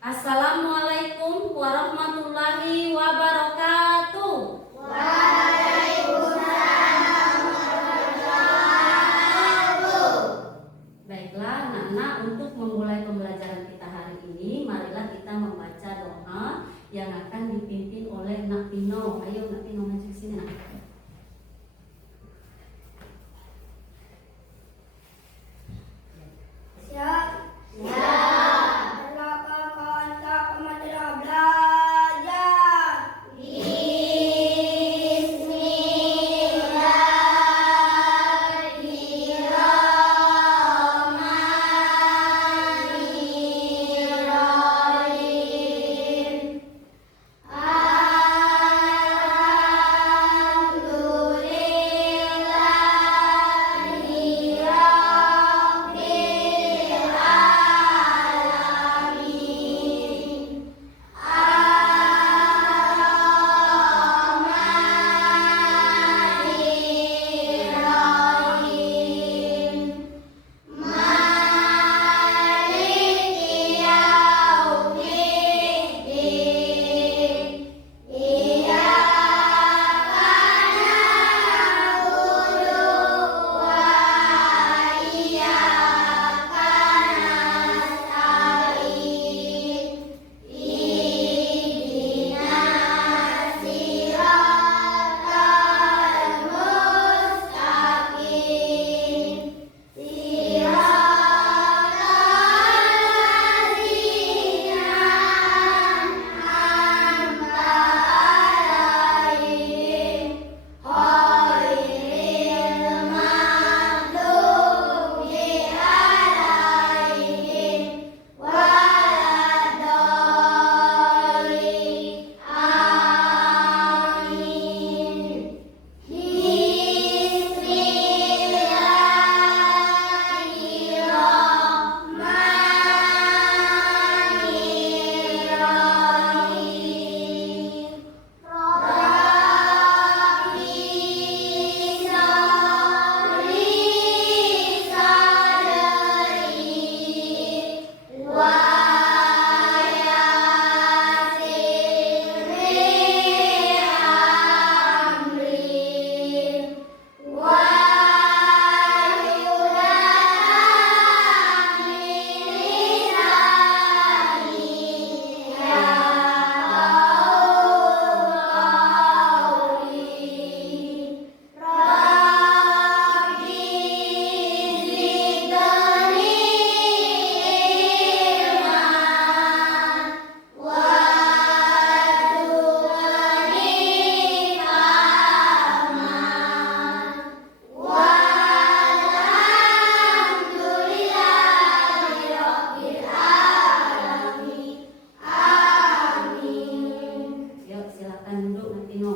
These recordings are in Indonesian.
Assalamualaikum warahmatullahi wabarakatuh. Waalaikumsalam warahmatullahi wabarakatuh. Baiklah anak-anak, untuk memulai pembelajaran kita hari ini, marilah kita membaca doa yang akan dipimpin oleh Nak Pino. Ayo Nak Pino maju ke sini Nak. Siap. Belajar. Bismillahirrahmanirrahim.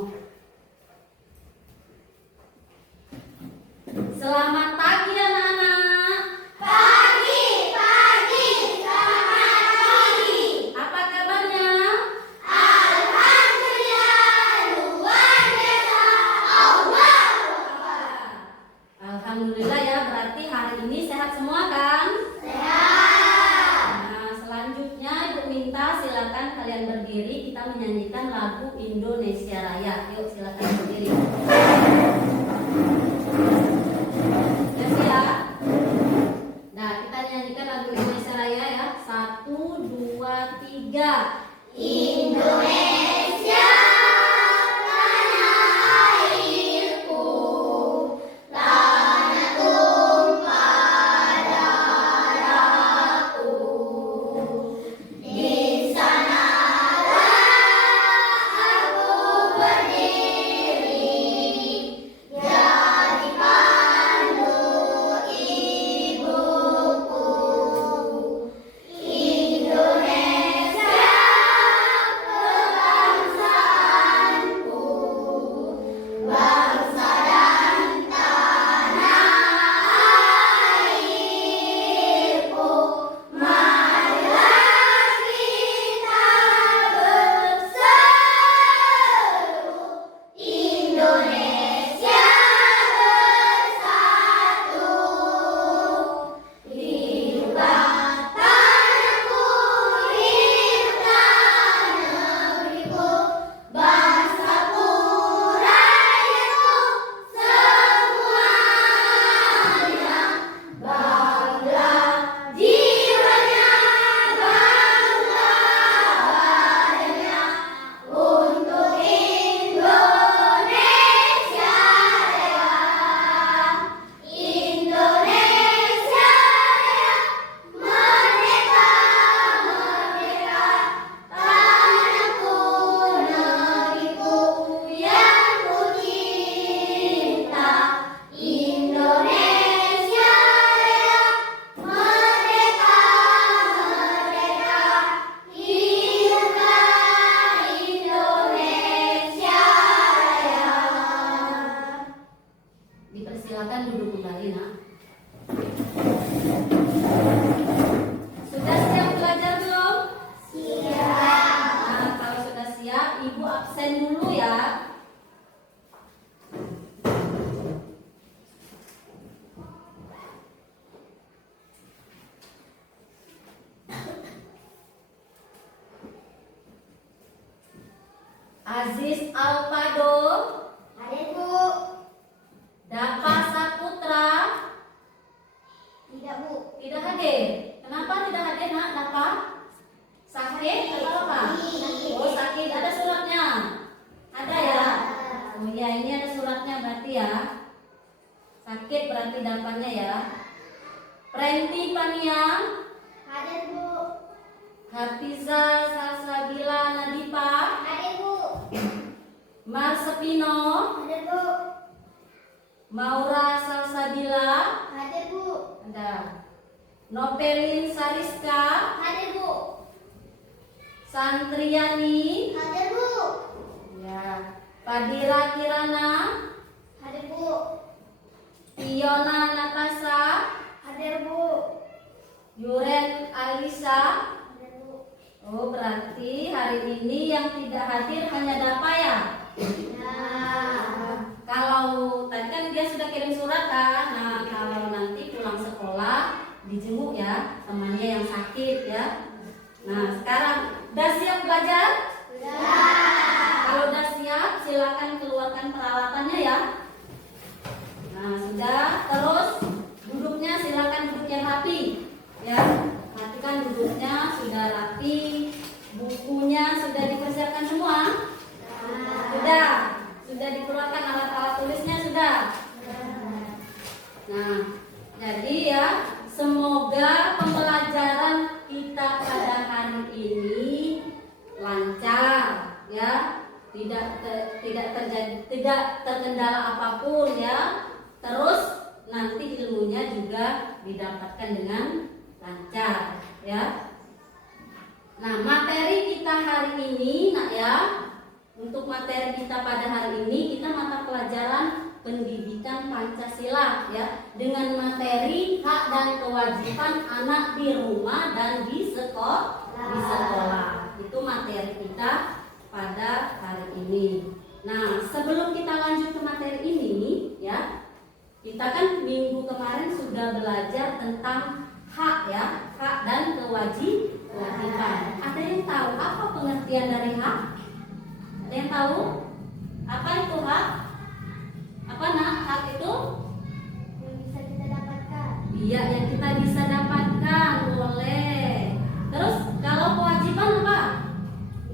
Selamat pagi anak-anak. Pagi. Selamat pagi. Apa kabarnya? Alhamdulillah, luar biasa. Allah. Alhamdulillah ya, berarti hari ini sehat semua kan? Sehat. Nah, selanjutnya Ibu minta silakan kalian berdiri, kita menyanyikan lagu Indonesia Raya. Yuk silakan berdiri. Nah, kita nyanyikan lagu Indonesia Raya ya. 1, 2, 3. Indonesia, tanah airku, tanah tumpah darahku. Di sanalah aku berdiri, jadi pandu ibuku. Indonesia, Aziz Alpado, Hadir Bu. Dapa Saputra, Tidak Bu. tidak hadir. Kenapa tidak hadir nak Dapa? Sakit atau apa? Oh sakit, ada suratnya? Ada ya? Oh ya, ini ada suratnya berarti ya. Sakit berarti Dapanya ya. Prenti Pania, Hadir Bu. Hafiza Salsabila Nadipa, Hadir Bu. Marsepino, Hadir Bu. Maura Salsabila, Hadir Bu. ada. Nopelin Sariska, Hadir Bu. Santriani, Hadir Bu. ya. Padira Kirana, Hadir Bu. Fiona Natasha, Hadir Bu. Yuren Alisa. Hadir Bu. Oh berarti hari ini yang tidak hadir hanya Dapa ya? Nah. Kalau tadi kan dia sudah kirim surat kan, nah kalau nanti pulang sekolah dijenguk ya temannya yang sakit ya. Nah sekarang udah siap belajar? Kalau udah siap silakan keluarkan peralatannya ya. Nah sudah, terus duduknya silakan duduk yang rapi ya. Perhatikan duduknya sudah rapi, bukunya sudah dipersiapkan semua. Sudah dikeluarkan alat-alat tulisnya sudah. Nah, jadi ya semoga pembelajaran kita pada hari ini lancar ya, tidak terkendala apapun ya. Terus nanti ilmunya juga didapatkan dengan lancar ya. Nah, materi kita hari ini nak ya. Untuk materi kita pada hari ini kita mata pelajaran pendidikan Pancasila ya, dengan materi hak dan kewajiban anak di rumah dan di sekolah. Itu materi kita pada hari ini. Nah, sebelum kita lanjut ke materi ini ya, kita kan minggu kemarin sudah belajar tentang hak ya, hak dan kewajiban. Ada yang tahu apa pengertian dari hak? Ada yang tahu? Apa itu hak? Apa nak hak itu? Yang bisa kita dapatkan. Iya, yang kita bisa dapatkan, boleh. Terus kalau kewajiban apa?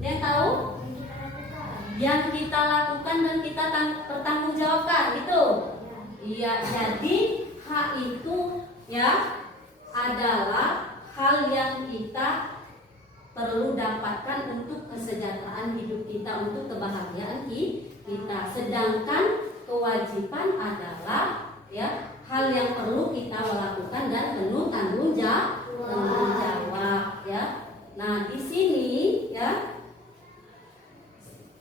Ada yang tahu? Yang kita lakukan. Yang kita lakukan dan kita pertanggungjawabkan itu. Iya, jadi hak itu ya adalah hal yang kita perlu dapatkan untuk kesejahteraan hidup kita, untuk kebahagiaan kita. Sedangkan kewajiban adalah ya hal yang perlu kita lakukan dan penuh tanggung jawab ya. Nah, di sini ya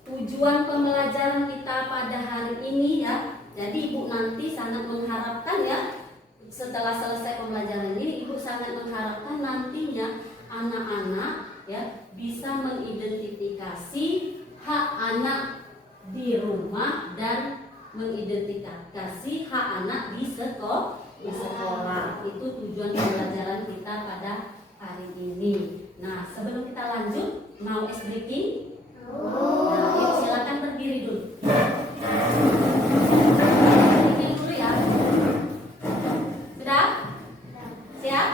tujuan pembelajaran kita pada hari ini ya. Jadi Ibu nanti sangat mengharapkan ya, setelah selesai pembelajaran ini Ibu sangat mengharapkan nantinya anak-anak ya bisa mengidentifikasi hak anak di rumah dan mengidentifikasi hak anak di sekolah. Itu tujuan pembelajaran kita pada hari ini. Nah, sebelum kita lanjut, mau ice breaking? Nah, yuk silakan berdiri dulu. Breaking dulu ya. Sudah? Siap?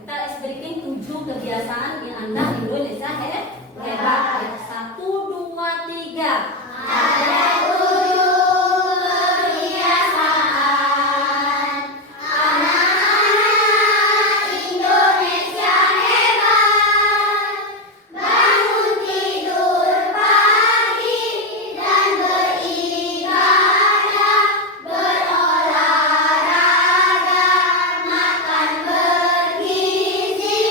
Kita ice breaking 7 kebiasaan di Anda Indonesia hebat. 1, 2, 3. Ada 7 kebiasaan anak-anak Indonesia hebat. Bangun tidur pagi dan beribadah, berolahraga, makan bergizi,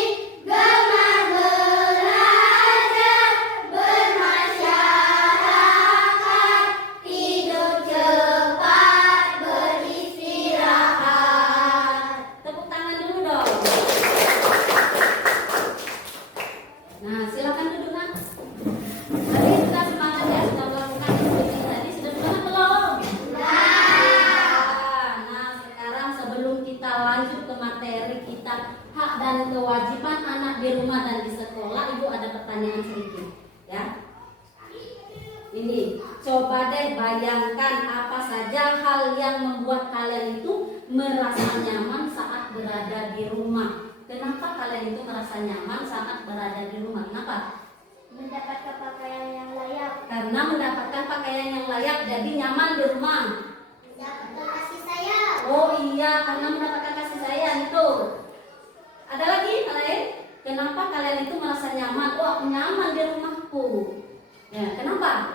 gemar belajar, bermasyarakat, tidur cepat, beristirahat. Tepuk tangan dulu dong. Nah, silakan duduk nak. Tadi sudah semangat ya, sudah melakukan diskusi tadi, sudah semangat belum? Nah, sekarang sebelum kita lanjut ke materi kita hak dan kewajiban anak di rumah dan di sekolah, Ibu ada pertanyaan sedikit ya. Coba deh bayangkan apa saja hal yang membuat kalian itu merasa nyaman saat berada di rumah. Kenapa kalian itu merasa nyaman saat berada di rumah? Kenapa? Mendapatkan pakaian yang layak. Karena mendapatkan pakaian yang layak, jadi nyaman di rumah. Mendapatkan kasih sayang. Oh iya, karena mendapatkan kasih sayang itu. Ada lagi hal lain? Kenapa kalian itu merasa nyaman? Oh, aku nyaman di rumahku. Ya, kenapa?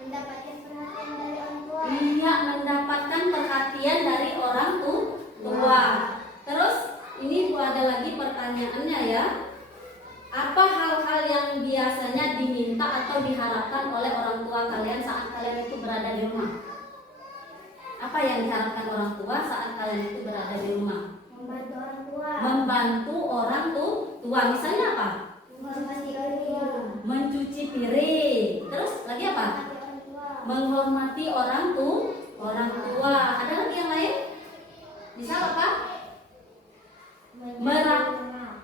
Mendapatkan perhatian dari orang tua. Iya, mendapatkan perhatian dari orang tua. Terus ini ada lagi pertanyaannya ya. Apa hal-hal yang biasanya diminta atau diharapkan oleh orang tua kalian saat kalian itu berada di rumah? Apa yang diharapkan orang tua saat kalian itu berada di rumah? Membantu orang tua. Membantu orang tua. Misalnya apa? Menghormati orang tua. Mencuci piring. Terus lagi apa? Menghormati orang tua. Menghormati orang tua. Ada lagi yang lain? Misal apa?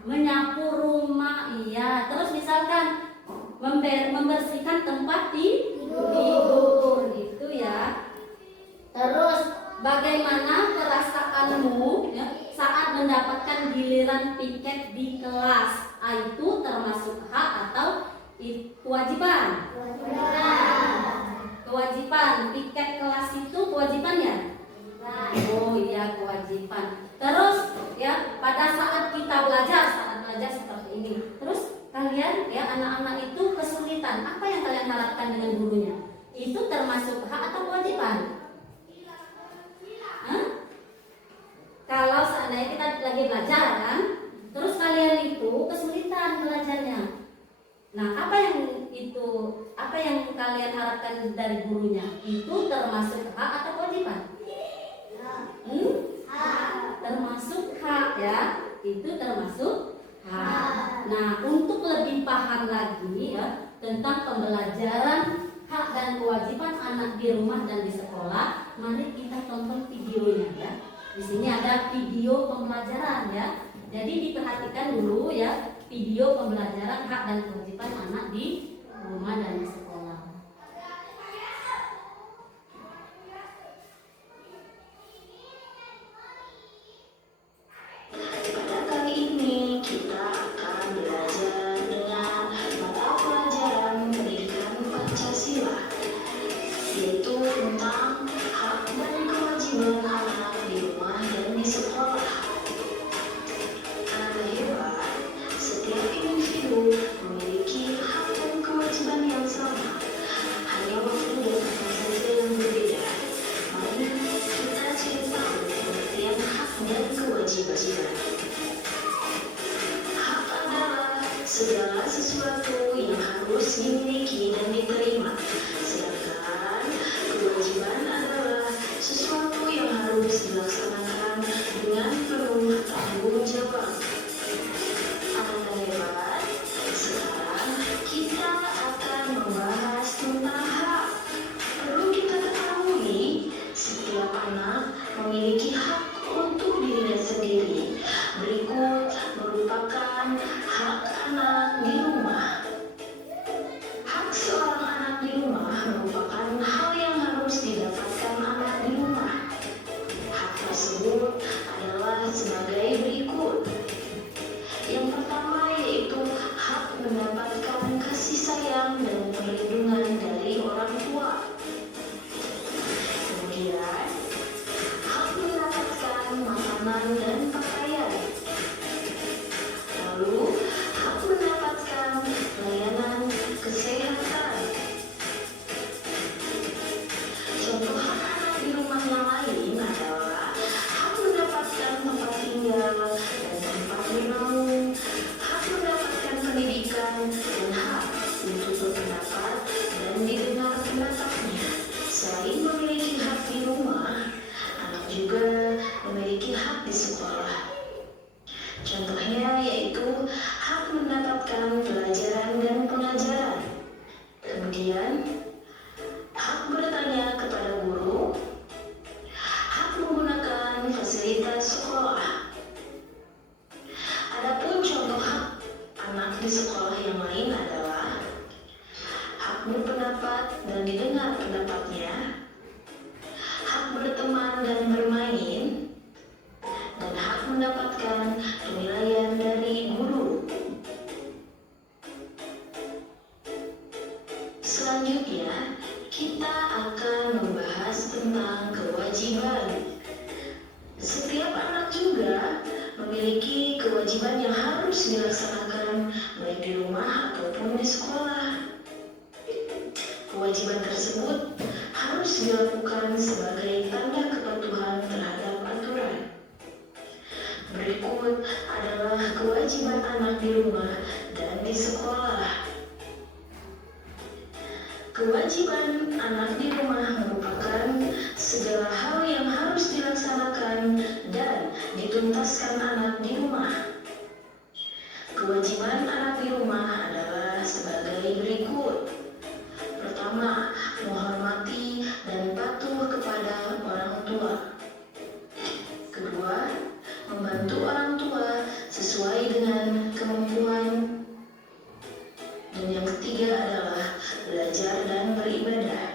Menyapu rumah. Iya. Terus misalkan membersihkan tempat tidur. Gitu ya. Terus bagaimana perasaanmu ya, saat mendapatkan giliran piket di kelas? Itu termasuk hak atau kewajiban? Kewajiban. Piket kelas itu kewajiban ya? Oh iya, kewajiban. Terus ya, pada saat kita belajar seperti ini. Terus kalian ya, anak-anak itu kesulitan. Apa yang kalian harapkan dengan gurunya? Itu termasuk hak atau kewajiban? Kalau seandainya kita lagi belajar kan, terus kalian itu kesulitan belajarnya. Nah, apa yang kalian harapkan dari gurunya? Itu termasuk hak atau kewajiban? Termasuk hak ya. Itu termasuk hak. Nah, untuk lebih paham lagi ya tentang pembelajaran hak dan kewajiban anak di rumah dan di sekolah, mari kita tonton videonya ya. Di sini ada video pembelajaran ya. Jadi diperhatikan dulu ya video pembelajaran hak dan kewajiban anak di rumah dan di sekolah. Pada kali ini kita akan belajar dengan mata pelajaran pendidikan Pancasila, yaitu tentang hak dan kewajiban anak di rumah dan di sekolah. Karena hebat, setiap individu memiliki hak dan kewajiban yang sama, hanya waktu dan tempat saja yang berbeda. Mari kita cari tahu pengertian hak dan kewajiban. Hak adalah segala sesuatu yang harus dimiliki dan diterima, sedangkan kewajiban adalah sesuatu yang harus dilaksanakan dengan penuh tanggung jawab. Anak hebat, sekarang kita akan membahas tentang hak. Perlu kita ketahui, setiap anak memiliki hak untuk dirinya sendiri. Berikut merupakan hak anak di rumah. Hak seorang anak di rumah merupakan hal yang harus didapatkan anak di rumah. Hak tersebut adalah sebagai berikut. Yang pertama yaitu hak mendapatkan kasih sayang dan perlindungan dari orang tua. Kemudian, hak mendapatkan makanan dan pakaian. Lalu, hak mendapatkan layanan kesehatan. Contoh hak anak di rumah yang lain adalah hak mendapatkan tempat tinggal dan tempat bernaung, hak mendapatkan pendidikan, dan hak untuk berpendapat dan didengar pendapatnya. Selain memiliki hak di rumah, anak juga memiliki hak di sekolah. Contohnya yaitu hak mendapatkan pelajaran dan pengajaran. Kemudian, hak bertanya kepada guru, hak menggunakan fasilitas sekolah. Adapun contoh hak anak di sekolah yang lain adalah hak berpendapat dan didengar pendapatnya, hak berteman dan bermain, dan hak mendapatkan penilaian dari guru. Selanjutnya, kita akan membahas tentang kewajiban. Setiap anak juga memiliki kewajiban yang harus dilaksanakan baik di rumah ataupun di sekolah. Kewajiban tersebut harus dilakukan sebagai tanda kepatuhan terhadap aturan. Berikut adalah kewajiban anak di rumah dan di sekolah. Kewajiban anak di rumah merupakan segala hal yang harus dilaksanakan dan dituntaskan anak di rumah. Kewajiban anak di rumah adalah sebagai berikut. Pertama, menghormati dan patuh kepada orang tua. Kedua, membantu orang tua sesuai dengan kemampuan. Dan yang ketiga adalah belajar dan beribadah.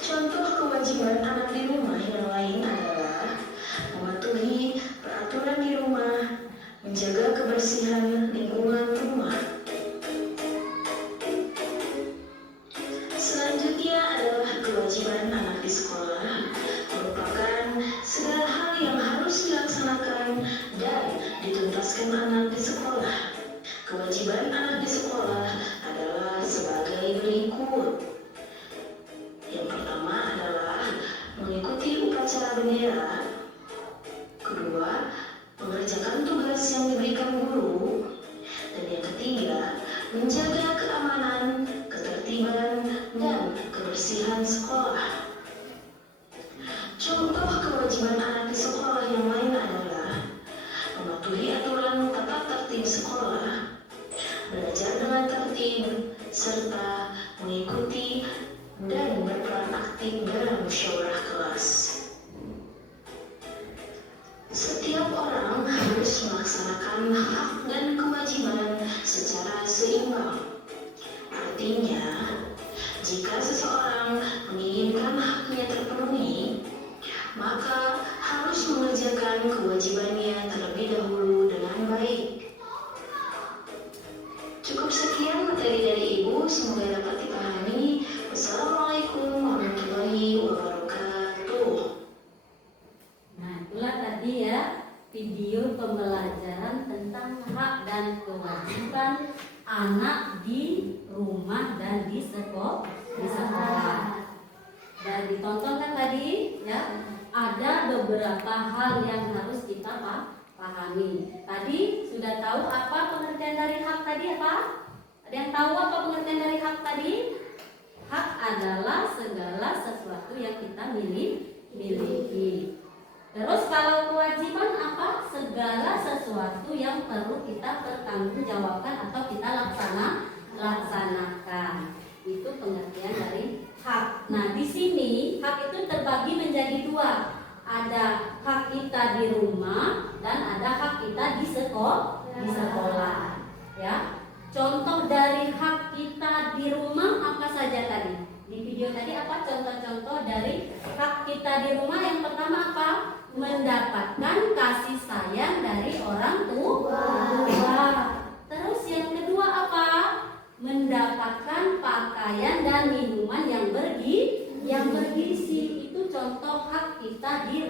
Contoh kewajiban anak di rumah yang lain adalah mematuhi peraturan di rumah, menjaga kebersihan lingkungan rumah. Selanjutnya adalah kewajiban anak di sekolah, merupakan segala hal yang harus dilaksanakan dan dituntaskan anak di sekolah. Kewajiban anak di sekolah adalah sebagai berikut. Yang pertama adalah mengikuti upacara bendera. Kedua, mengerjakan tugas yang diberikan guru. Dan yang ketiga, menjaga keamanan, ketertiban, dan kebersihan sekolah. Contoh kewajiban anak di sekolah yang lain adalah mematuhi aturan tata tertib sekolah, belajar dengan tertib, serta mengikuti dan berperan aktif dalam musyawarah kelas. Setiap orang harus melaksanakan hak dan kewajiban secara seimbang. Artinya, jika seseorang menginginkan haknya terpenuhi, maka harus mengerjakan kewajibannya terlebih dahulu dengan baik. Cukup sekian materi dari Ibu, semoga dapat dipahami. Wassalamualaikum warahmatullahi wabarakatuh. Nah, itulah tadi ya video pembelajaran tentang hak dan kewajiban anak di rumah dan di sekolah. Dan ditonton kan tadi ya, ada beberapa hal yang harus kita pahami. Tadi sudah tahu apa pengertian dari hak tadi apa? Ada yang tahu apa pengertian dari hak tadi? Hak adalah segala sesuatu yang kita miliki. Terus kalau kewajiban apa? Segala sesuatu yang perlu kita pertanggungjawabkan atau kita laksanakan. Itu pengertian dari hak. Nah, di sini hak itu terbagi menjadi dua. Ada hak kita di rumah dan ada hak kita di sekolah. Ya. Contoh dari hak kita di rumah apa saja tadi? Di video tadi apa contoh-contoh dari hak kita di rumah? Yang pertama apa? Mendapatkan kasih sayang dari orang tua. Terus yang kedua apa? Mendapatkan pakaian dan minuman yang bergizi. Itu contoh hak kita di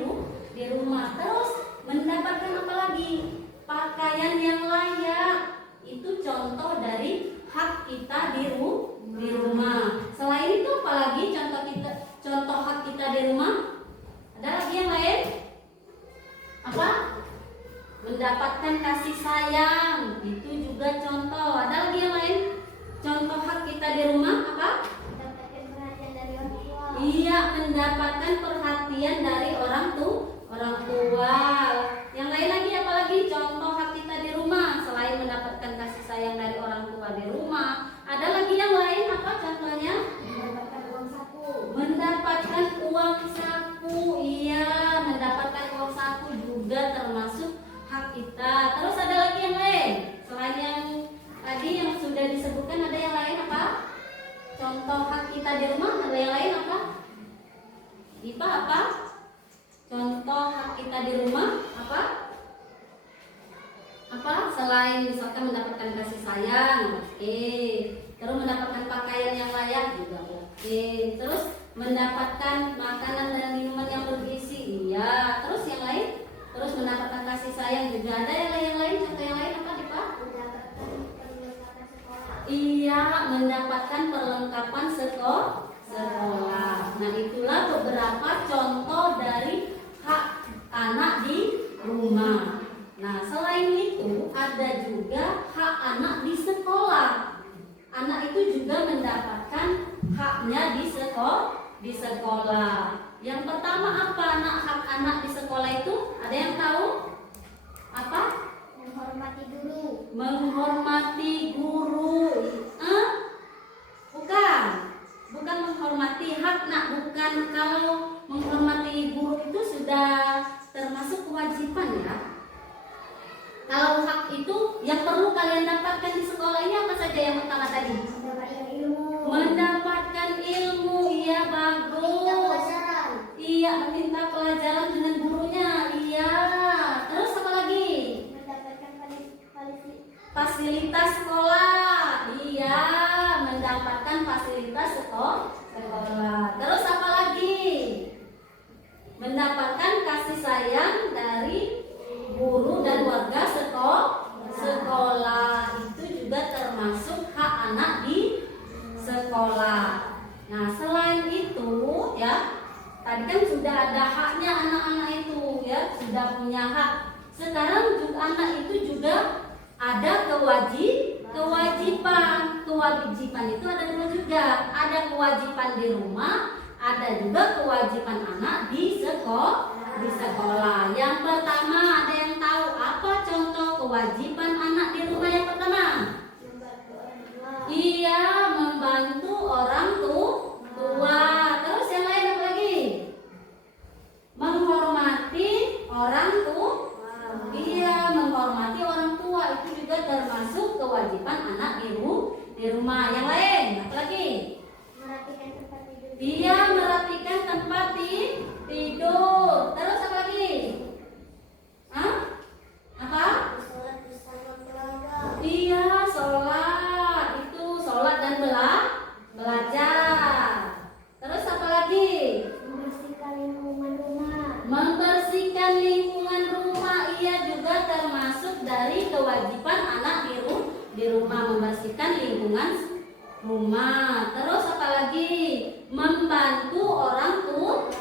rumah. Terus mendapatkan apa lagi? Pakaian yang layak. Itu contoh dari hak kita di rumah. Selain itu apalagi contoh hak kita di rumah? Ada lagi yang lain? Apa? Mendapatkan kasih sayang. Itu juga contoh. Ada lagi yang lain? Contoh hak kita di rumah apa? Mendapatkan perhatian dari orang tua. Iya, mendapatkan perhatian dari orang tua. Yang lain lagi apalagi contoh hak kita di rumah selain mendapatkan kasih sayang dari orang tua di rumah? Ada lagi yang lain apa contohnya? Mendapatkan uang saku. Mendapatkan uang saku. Iya, mendapatkan uang saku juga termasuk hak kita. Terus ada lagi yang lain? Selain yang tadi yang sudah disebutkan ada yang lain apa? mendapatkan kasih sayang, oke. Terus mendapatkan pakaian yang layak juga oke. Terus mendapatkan makanan dan minuman yang bergizi, iya. Terus yang lain? Terus mendapatkan kasih sayang juga ada yang lain? Contoh yang lain apa, Dipa? Mendapatkan perlengkapan sekolah. Iya, mendapatkan perlengkapan sekolah. Nah, itulah beberapa contoh dari hak anak di rumah. Nah, selain itu ada juga hak anak di sekolah. Anak itu juga mendapatkan haknya di sekolah. Yang pertama apa hak anak di sekolah itu? Ada yang tahu? Apa? Menghormati guru. Menghormati guru. Bukan. Bukan menghormati hak, nak. Bukan. Kalau menghormati guru itu sudah termasuk kewajiban ya. Kalau hak itu yang perlu kalian dapatkan di sekolah ini apa saja yang pertama tadi? Mendapatkan ilmu. Mendapatkan ilmu, iya bagus. Pelajaran. Iya, meminta pelajaran dengan gurunya, iya. Terus apa lagi? Mendapatkan Fasilitas sekolah, iya. Mendapatkan fasilitas sekolah. Terus apa lagi? Mendapatkan kasih sayang dari guru dan warga sekolah. Itu juga termasuk hak anak di sekolah. Nah, selain itu ya, tadi kan sudah ada haknya anak-anak itu ya, sudah punya hak. Sekarang juga anak itu juga ada kewajiban. Kewajiban itu ada dua juga. Ada kewajiban di rumah, ada juga kewajiban anak di sekolah. Yang pertama, ada yang tahu apa contoh kewajiban anak di rumah yang pertama? membantu orang tua. Iya, membantu orang tua. Terus yang lain apa lagi? Menghormati orang tua. Iya, menghormati orang tua itu juga termasuk kewajiban anak di rumah. Yang lain apa lagi? Merapikan tempat tidur. Iya, merapikan tempat tidur. Terus apa lagi? Apa? Sholat bersama keluarga. Iya, sholat. Itu sholat dan belajar. Terus apa lagi? Membersihkan lingkungan rumah. Membersihkan lingkungan rumah. Iya, juga termasuk dari kewajiban anak di rumah, membersihkan lingkungan rumah. Terus apa lagi? Membantu orang tua.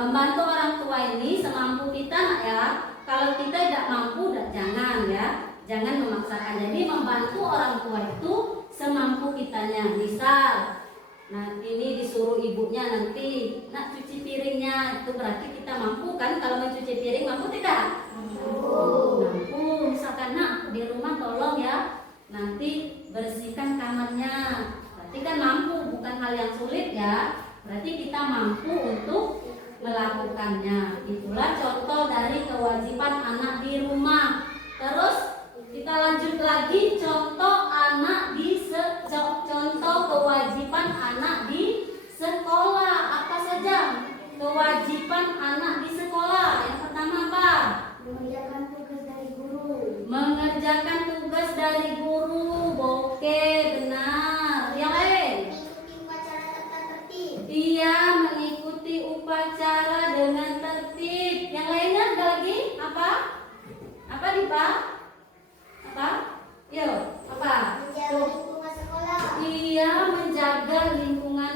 Membantu orang tua ini semampu kita, nak ya. Kalau kita tidak mampu, jangan ya. Jangan memaksakan. Jadi membantu orang tua itu semampu kitanya. Misal, nah ini disuruh ibunya nanti, nak cuci piringnya, itu berarti kita mampu kan? Kalau mencuci piring mampu tidak? Mampu. Misalkan, nak di rumah tolong ya, nanti bersihkan kamarnya. Berarti kan mampu, bukan hal yang sulit ya. Berarti kita mampu untuk melakukannya. Itulah contoh dari kewajiban anak di rumah. Terus kita lanjut lagi contoh contoh kewajiban anak di sekolah. Apa saja kewajiban anak di sekolah? Yang pertama apa? Mengerjakan tugas dari guru. Mengerjakan tugas dari guru. Oke, benar. Yang lain? Mengikuti upacara tata tertib. Iya, mengikuti upacara dengan tertib. Yang lainnya ada lagi? Apa? Apa, Dipa? Apa? Yuk, apa? Menjaga lingkungan sekolah. Iya, menjaga lingkungan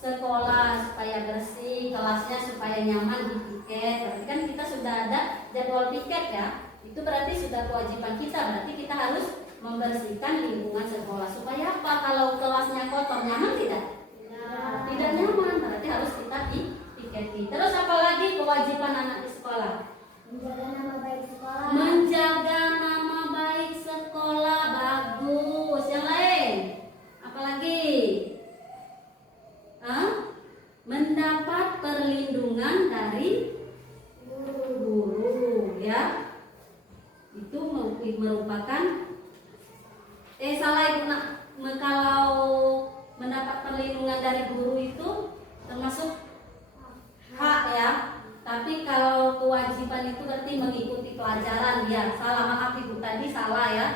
sekolah supaya bersih, kelasnya supaya nyaman di piket. Berarti kan kita sudah ada jadwal piket ya. Itu berarti sudah kewajiban kita. Berarti kita harus membersihkan lingkungan sekolah. Supaya apa? Kalau kelasnya kotor, nyaman tidak? Tidak nyaman. Berarti harus kita piketi. Terus apa lagi kewajiban anak di sekolah? Menjaga nama baik sekolah. Menjaga nama baik sekolah. Bagus. Yang lain? Apalagi? Mendapat perlindungan dari guru ya. Itu merupakan salah ibu nak. Kalau mendapat perlindungan dari guru itu termasuk hak ya. Tapi kalau kewajiban itu berarti mengikuti pelajaran ya. Salah, maaf ibu tadi salah ya.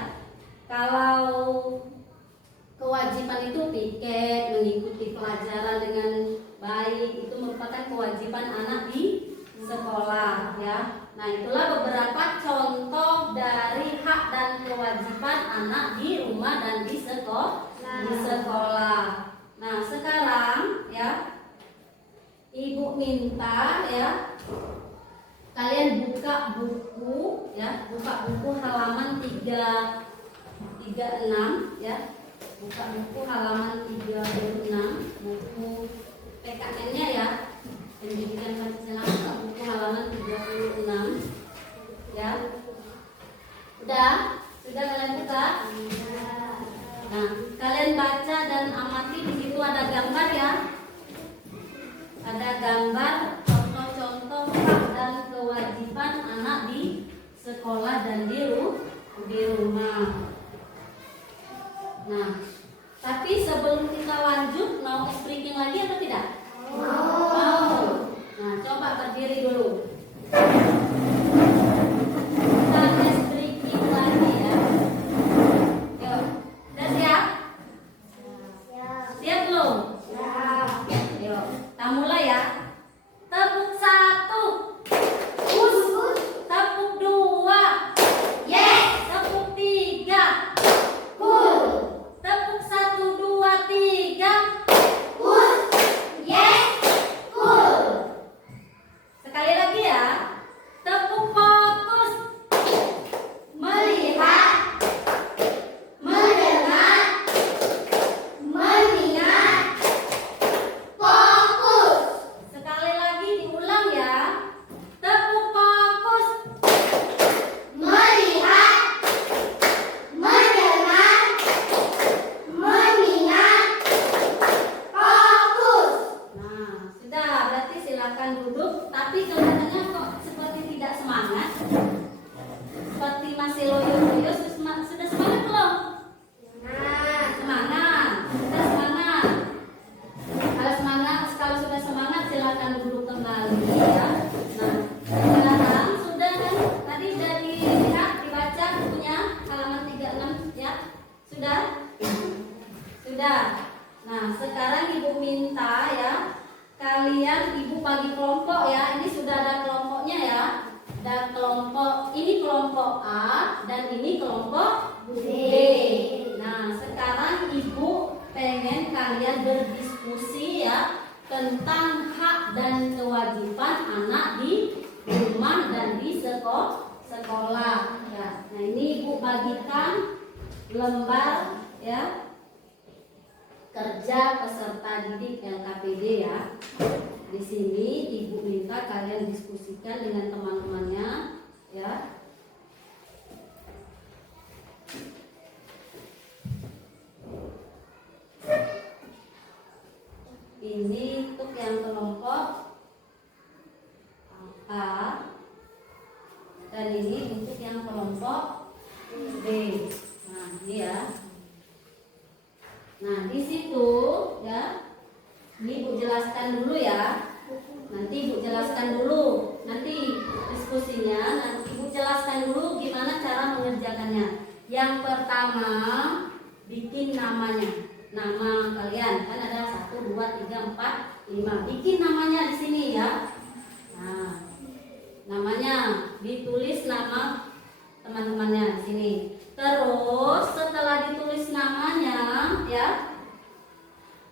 kewajiban anak di sekolah ya. Nah, itulah beberapa contoh dari hak dan kewajiban anak di rumah dan di sekolah. Nah, sekarang ya Ibu minta ya kalian buka buku ya, buka buku halaman 36 ya. Buka buku halaman 36, buku PKN-nya ya. Pendidikan Pancasila, buka buku halaman 36 ya. Sudah kalian buka? Nah, kalian baca dan amati, di situ ada gambar ya. Ada gambar contoh-contoh hak dan kewajiban anak di sekolah dan di rumah. Nah, tapi sebelum kita lanjut, mau speaking lagi atau tidak? Mau. Nah, coba berdiri dulu. Kita speaking lagi ya. Yuk, udah siap? Siap belum? Yuk, kita mulai ya. Tepuk 1. Tepuk 2. Tepuk 3. Tepuk 1, 2, 3. Sekali lagi ya. Tepuk fokus. Melihat, mendengar, mengingat, fokus. Sekali lagi diulang ya. Tepuk fokus. Melihat, mendengar, mengingat, fokus. Nah, sudah, berarti silakan duduk. Tapi kelihatannya kok seperti tidak semangat, seperti masih loyo-loyo. Sudah semangat belum? Semangat, sudah semangat. Kalau sudah semangat silakan duduk kembali ya. Nah, sekarang sudah kan? Tadi sudah dilihat, dibaca bukunya halaman 36 ya. Sudah? Sudah. Nah, sekarang Ibu minta ya, kalian Ibu bagi kelompok ya. Ini sudah ada kelompoknya ya. Dan kelompok ini kelompok A dan ini kelompok B. Nah, sekarang Ibu pengen kalian berdiskusi ya tentang hak dan kewajiban anak di rumah dan di sekolah ya. Nah, ini Ibu bagikan lembar ya, kerja peserta didik LKPD ya. Di sini Ibu minta kalian diskusikan dengan teman-temannya ya. Ini untuk yang kelompok A dan ini untuk yang kelompok B. Nah, ini ya. Nah, di situ ya, ini Ibu jelaskan dulu ya. Nanti Ibu jelaskan dulu. Nanti diskusinya, nanti Ibu jelaskan dulu gimana cara mengerjakannya. Yang pertama, bikin namanya. Nama kalian kan ada 1, 2, 3, 4, 5. Bikin namanya di sini ya. Nah, namanya ditulis nama teman-temannya di sini. Terus setelah ditulis namanya ya,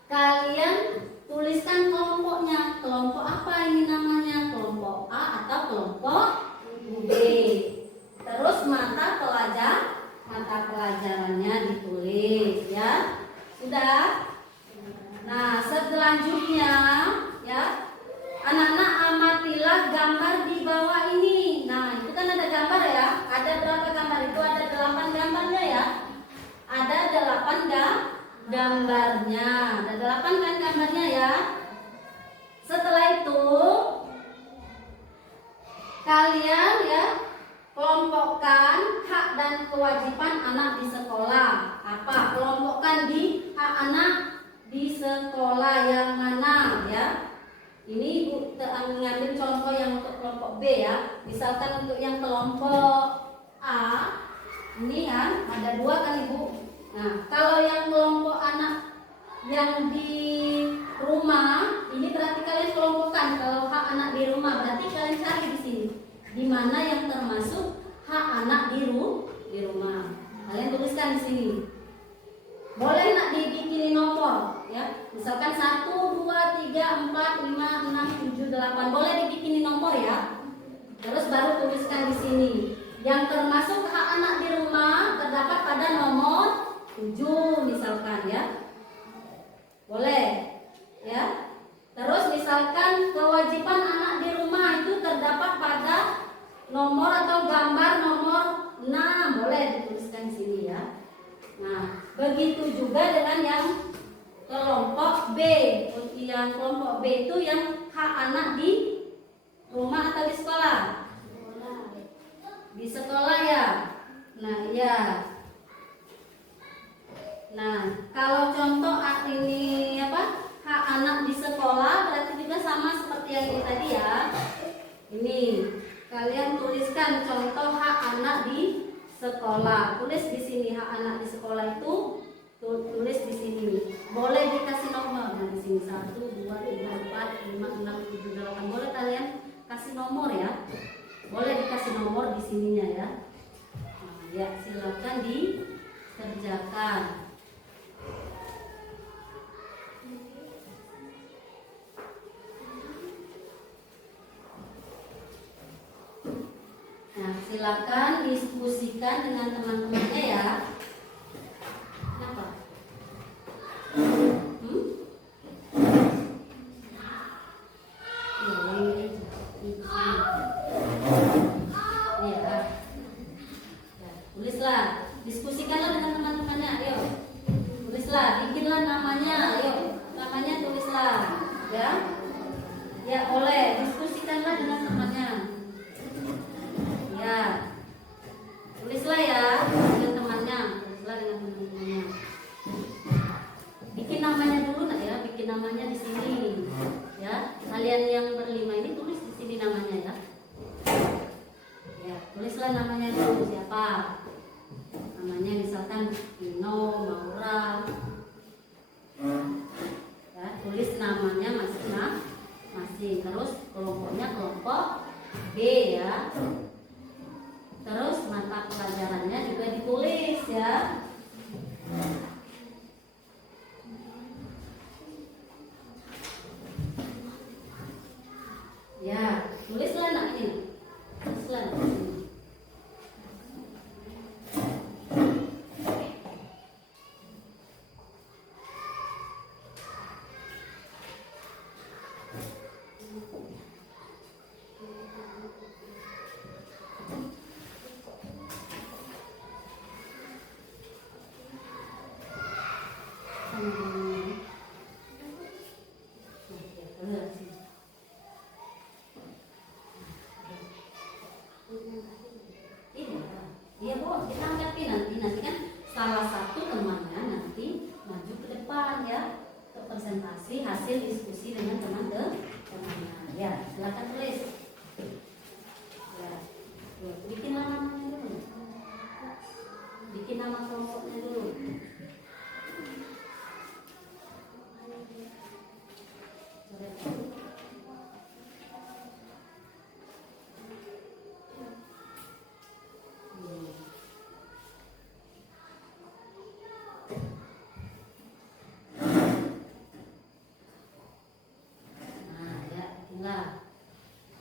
kalian tuliskan kelompoknya. Kelompok apa ini namanya? Kelompok A atau kelompok B. Terus mata pelajarannya ditulis ya. Sudah? Nah, selanjutnya ya, anak-anak amatilah gambar di bawah ini. Nah, itu kan ada gambar ya. Ada berapa gambar? Itu ada 8 gambarnya ya. Ada 8 gambarnya. Ada 8 kan gambarnya ya. Setelah itu kalian ya kelompokkan hak dan kewajiban anak di sekolah. Apa? Kelompokkan di hak anak di sekolah yang mana ya. Ini Ibu mengambil contoh yang untuk kelompok B ya. Misalkan untuk yang kelompok A, ini ya ada 2 kan Ibu. Nah, kalau yang kelompok anak yang di rumah ini berarti kalian kelompokkan. Kalau hak anak di rumah berarti kalian cari di sini. Di mana yang termasuk hak anak di rumah. Kalian tuliskan di sini. Boleh nak dibikinin nomor, ya. Misalkan 1, 2, 3, 4, 5, 6, 7, 8. Boleh dibikinin nomor ya. Terus baru tuliskan di sini. Yang termasuk hak anak di rumah terdapat pada nomor 7 misalkan ya. Boleh. Ya. Terus misalkan kewajiban anak di rumah itu terdapat pada nomor atau gambar nomor 6. Boleh dituliskan di sini ya. Nah, begitu juga dengan yang kelompok B. Yang kelompok B itu yang hak anak di rumah atau di sekolah? Di sekolah ya. Nah, ya. Nah, kalau contoh ini apa? Hak anak di sekolah berarti juga sama seperti yang ini tadi ya. Ini kalian tuliskan contoh hak anak di sekolah. Tulis di sini hak anak di sekolah itu tulis di sini. Boleh dikasih nomor. Nah, di sini 1, 2, 3, 4, 5, 6, 7, 8. Boleh kalian kasih nomor ya. Boleh dikasih nomor di sininya ya. Nah, ya, silakan dikerjakan. Nah, silakan diskusikan dengan teman-temannya ya. Kenapa? Tulislah, diskusikanlah dengan teman-temannya. Ayo, tulislah, bikinlah namanya. Ayo, namanya tulislah, ya. Ya, boleh diskusikanlah dengan temannya. Ya, tulislah ya dengan temannya, tulislah dengan teman-temannya. Bikin namanya dulu nak ya, bikin namanya di sini, ya. Kalian yang berlima ini tulis di sini namanya ya. Ya, tulislah namanya dulu siapa. Namanya misalkan Vino, Maura. Ya, tulis namanya masing-masing. Terus kelompoknya kelompok B ya. Terus mata pelajarannya juga ditulis ya. Ya, tulislah nak ini. Tulislah. Iya Bu, kita hadapi nanti kan salah satu temannya nanti maju ke depan ya untuk presentasi hasil diskusi dengan teman-temannya. Ya, silakan tulis. Ya, bikin namanya dulu. Bikin nama kelompoknya dulu.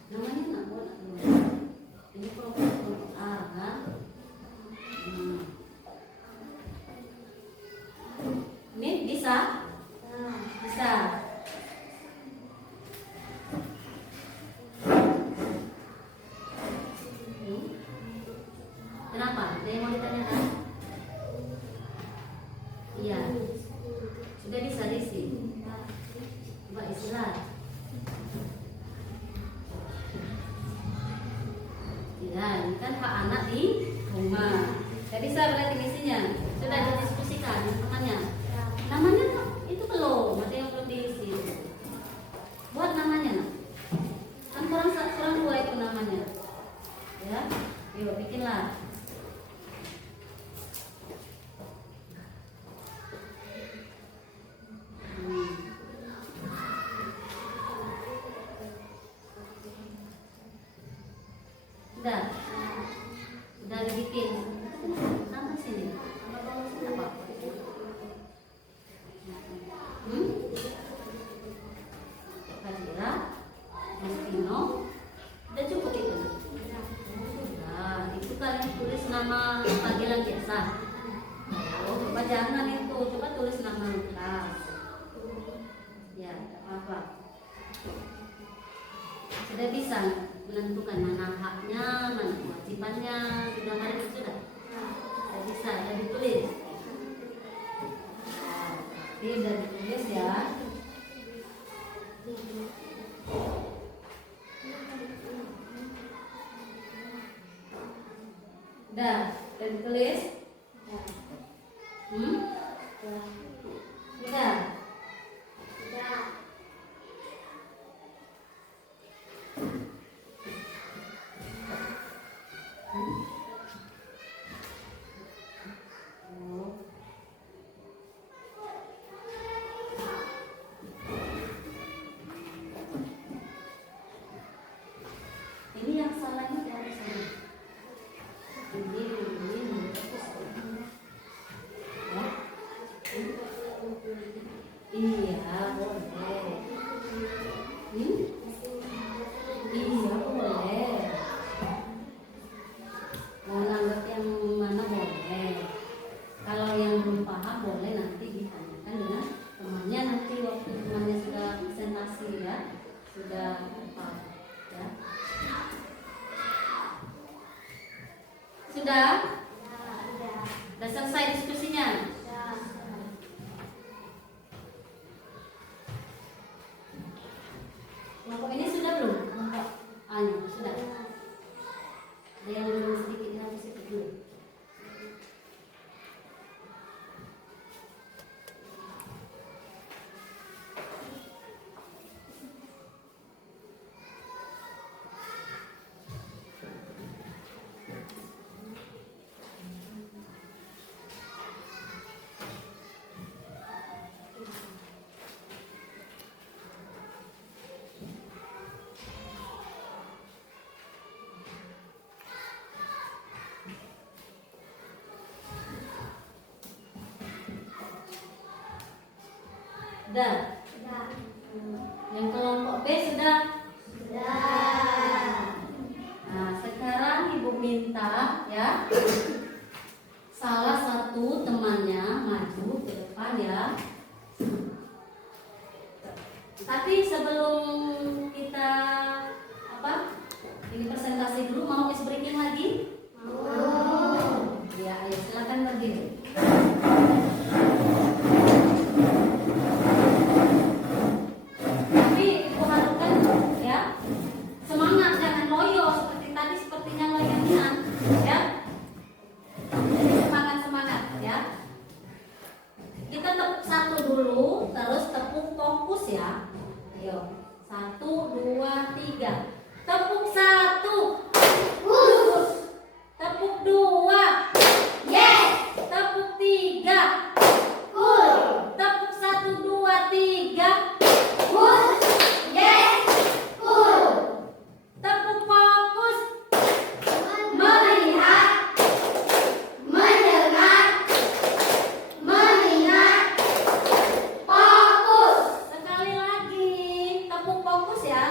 Namanya nggak boleh. Ini kelompok A kan? Ini bisa? Bisa. Kenapa? Ada yang mau ditanyakan? Iya. Sudah bisa diisi. Coba isilah. Ya, ini kan hak anak di rumah. Jadi saya berarti isinya sudah didiskusikan dengan temannya. Namanya itu belum, ada yang belum diisi. Buat namanya, nak. Kan kurang dua itu namanya. Ya, yuk bikinlah. jangan itu. Coba tulis nama lengkap. Ya, tidak apa-apa. Sudah bisa menentukan mana haknya, mana kewajibannya, sudah hari itu sudah. Sudah bisa, sudah ditulis. Jadi sudah ditulis ya. Udah ditulis? Udah. Ini yang salah ini dari sana. Ini. Ya. Iya, boleh. Iya, boleh. Mau nanggap yang mana boleh. Kalau yang belum paham boleh nanti ditanyakan dengan temannya nanti waktu temannya sudah presentasi ya. Sudah paham ya. Sudah? Sudah selesai diskusinya? Kelompok ini sudah belum? Kelompok A-nya sudah? Ada yang belum sedikit habis itu dulu. Sudah? Yang kelompok B sudah? Nah, sekarang Ibu minta ya salah satu temannya maju ke depan ya. Tapi sebelum kita ini presentasi dulu, mau is breaking lagi? Ya, ayo silakan berdiri. Tepuk 1, tepuk 2, tepuk 3, tepuk 1, 2, 3, tepuk fokus, melihat, mendengar, mengingat, fokus. Sekali lagi, tepuk fokus ya.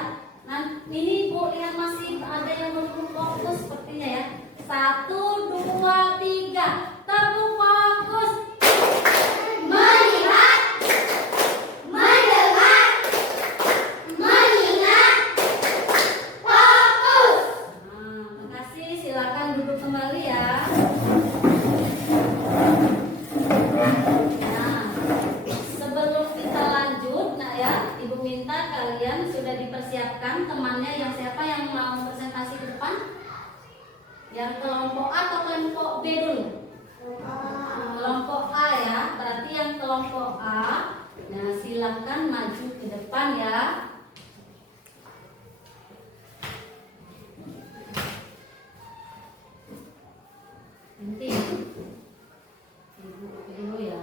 Nah, ini Bu lihat masih ada yang belum fokus sepertinya ya. 1, 2, 3, tepuk fokus, melihat, mendengar, mengingat, fokus. Nah, makasih, silakan duduk kembali ya. Nah, sebelum kita lanjut, ya, Ibu minta kalian sudah dipersiapkan temannya yang siapa yang mau presentasi ke depan? Yang kelompok A atau kelompok B dulu? Kelompok A ya, berarti yang kelompok A. Nah, silakan maju ke depan ya. Nanti Ibu dulu ya.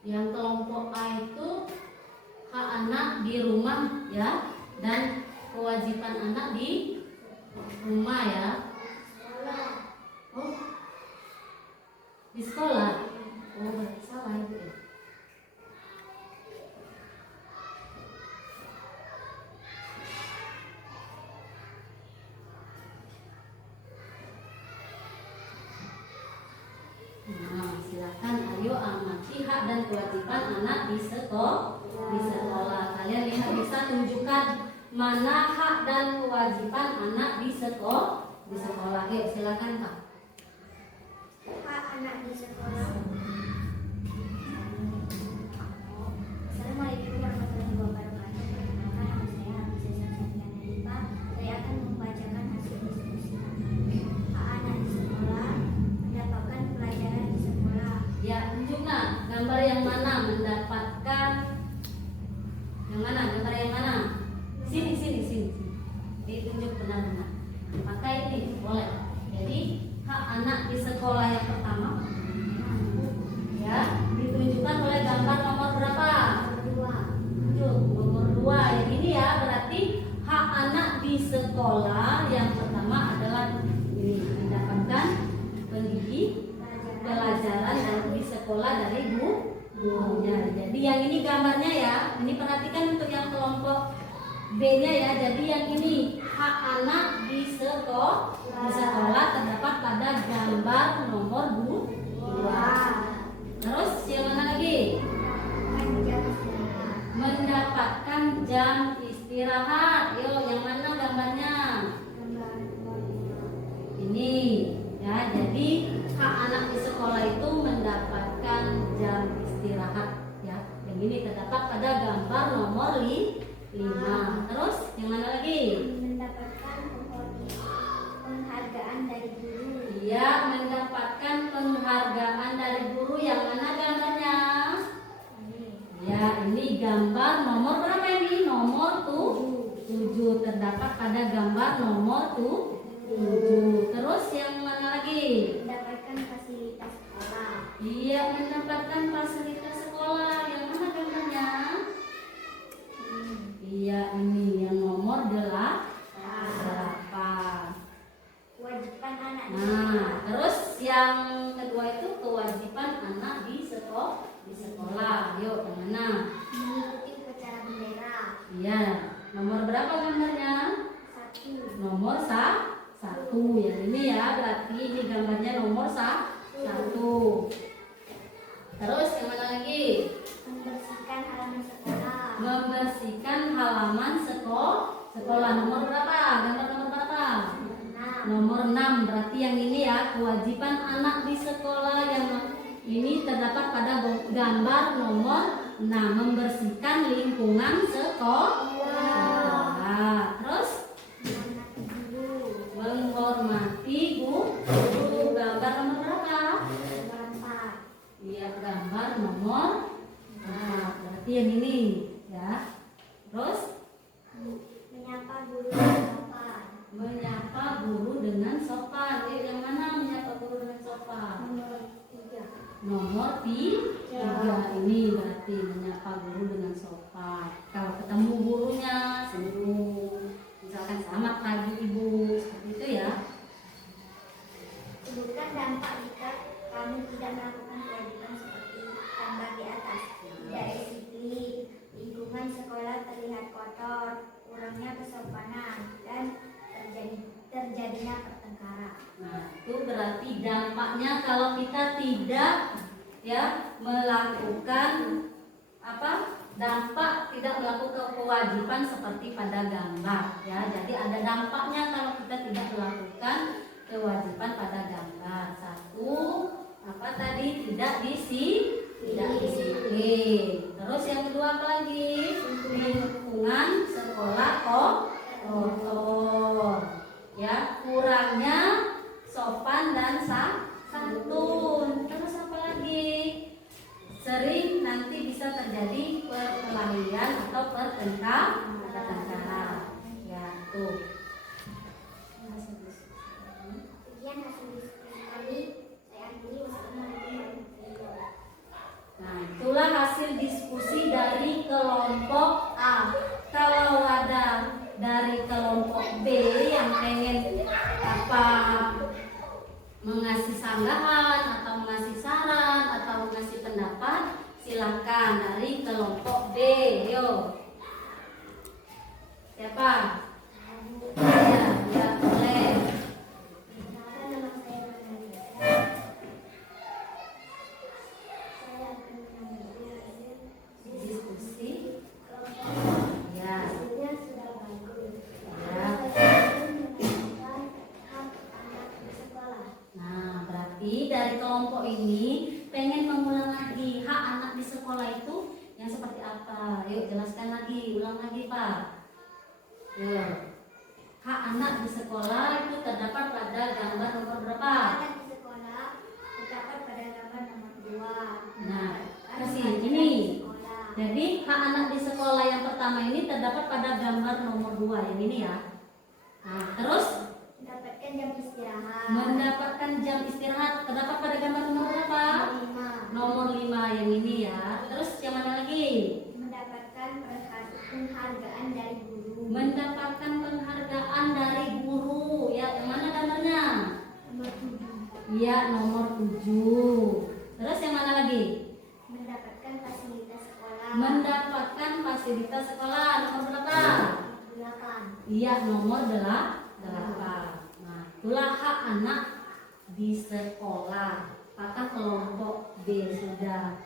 Yang kelompok A itu hak anak di rumah ya, dan kewajiban anak di rumah ya. Sekolah. Oh, di sekolah. Oh, berarti salah Ibu ya. Nah, silakan ayo amati hak dan kewajiban anak di sekolah. Kalian lihat bisa tunjukkan mana hak dan kewajiban anak di sekolah. Yuk, silakan Kak. Hak anak di sekolah. Assalamualaikum warahmatullahi wabarakatuh. Perkenalkan, nama saya Hafizah Syamsiana Dipa. Saya akan membacakan hasil diskusi. Hak anak di sekolah, mendapatkan pelajaran di sekolah. Ya, tunjukkan gambar yang mana mendapatkan gambar yang mana? Sini. Ditunjuk benar-benar. Pakai ini boleh. Jadi hak anak di sekolah yang pertama, ya, ditunjukkan oleh gambar nomor berapa? Tunjuk nomor 2. Yang ini ya, berarti hak anak di sekolah yang pertama adalah ini mendapatkan pelajaran di sekolah dari gurunya. Jadi yang ini gambarnya ya, ini perhatikan untuk yang kelompok B-nya ya. Jadi yang ini hak anak di sekolah terdapat pada gambar nomor 2. Terus yang mana lagi? Mendapatkan jam istirahat. Yuk, yang mana gambarnya? Ini ya. Jadi hak anak di sekolah itu mendapatkan jam istirahat ya. Yang ini terdapat pada gambar nomor 5. Terus yang mana lagi? Mendapatkan penghargaan dari guru. Iya, mendapatkan penghargaan dari guru. Yang mana gambarnya? Ya, ini gambar nomor berapa ini? Nomor 7. Terdapat pada gambar nomor 7. Terus yang mana lagi? Mendapatkan fasilitas sekolah. Iya, mendapatkan fasilitas sekolah. Yang mana gambarnya? Iya, ini yang nomor 8. Kewajiban anak di Nah, sekolah. terus yang kedua itu kewajiban anak di sekolah. Yuk, yang mana? Mengikuti upacara bendera. Iya, nomor berapa gambarnya? 1. Nomor 1. Yang ini ya, berarti ini gambarnya nomor 1. Terus yang mana lagi? Membersihkan halaman sekolah. Membersihkan halaman sekolah. Nomor berapa? Gambar nomor berapa? 6. Nomor 6. Berarti yang ini ya, kewajiban anak di sekolah yang ini terdapat pada gambar nomor 6. Membersihkan lingkungan sekolah. Terus Menghormati guru. menghormati guru. Gambar nomor berapa? Nomor 4. Iya, gambar nomor 4. Berarti yang ini ya. Terus Menyapa guru dengan sopan. menyapa guru dengan sopan. Yang mana menyapa guru dengan sopan? Nomor 3. Nomor 3. Ini berarti menyapa guru dengan sopan. Kalau ketemu gurunya senyum, misalkan selamat pagi ibu, seperti itu ya. Sebutkan dampak jika kamu tidak melakukan kewajiban seperti gambar di atas. Tidak disiplin, lingkungan sekolah terlihat kotor, kurangnya kesopanan, dan terjadinya pertengkaran. Nah, itu berarti dampaknya kalau kita tidak ya melakukan dampak tidak melakukan kewajiban seperti pada gambar ya. Jadi ada dampaknya kalau kita tidak melakukan kewajiban pada gambar. 1, tidak disiplin. Terus yang kedua apa lagi? Lingkungan sekolah kotor. Ya, kurangnya sopan dan santun. Terus apa lagi? Sering nanti bisa terjadi perkelahian atau pertengkaran. Ya, tuh. Sekian hasil diskusi kami. Saya akhiri. Wassalamualaikum warahmatullahi wabarakatuh. Nah, itulah hasil diskusi dari kelompok A. Kalau ada dari kelompok B yang pengen apa mengasih sanggahan atau mengasih saran atau mengasih pendapat, silakan dari kelompok B. Yo. Siapa? Ya, ya boleh. Perkenalkan, nama saya Nanalia. Saya akan mengambil hasil Diskusi. kelompok. Ya. Hasilnya sudah bagus. Ya. Saya ingin menanyakan hak anak di sekolah. Nah, berarti dari kelompok ini pengen mengulang lagi hak anak di sekolah itu yang seperti apa? Yuk jelaskan lagi, ulang lagi Pak. Yuk. Hak anak di sekolah itu terdapat pada gambar nomor berapa? Anak di sekolah terdapat pada gambar nomor 2. Nah, kasih ini. Sekolah. Jadi hak anak di sekolah yang pertama ini terdapat pada gambar nomor 2 yang ini ya. Nah, terus Mendapatkan jam istirahat. mendapatkan jam istirahat terdapat pada gambar nomor berapa? 5. Nomor 5 yang ini ya. Terus yang mana lagi? Mendapatkan penghargaan dari guru. Mendapatkan penghargaan dari guru. Ya, yang mana gambarnya? Nomor 7. Iya, nomor 7. Terus yang mana lagi? Mendapatkan fasilitas sekolah. Mendapatkan fasilitas sekolah. Nomor berapa? Nomor 8. Iya, nomor 8. Nah, itulah hak anak di sekolah. Apakah kelompok B sudah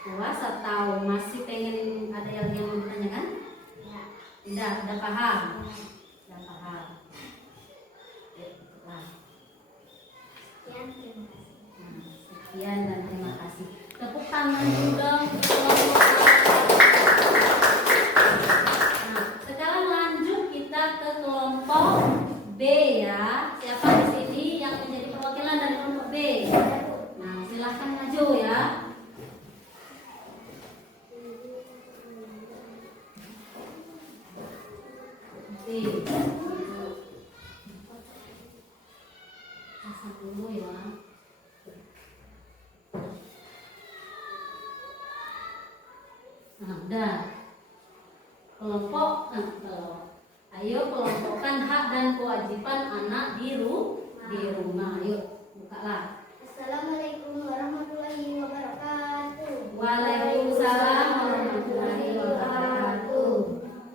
puas atau masih pengen ada yang mau ditanyakan? Ya. Udah paham? Udah paham. Nah, Sekian, terima kasih. sekian dan terima kasih. Tepuk tangan dulu dong untuk kelompok A. Nah, sekarang lanjut kita ke kelompok B ya. Siapa di sini yang menjadi perwakilan dari kelompok B? Nah, silahkan maju ya. Oke. Pasang dulu ya. Nah, udah. Ayo kelompokkan hak dan kewajiban anak di rumah. Ayo, bukalah. Assalamualaikum warahmatullahi wabarakatuh. Waalaikumsalam warahmatullahi wabarakatuh.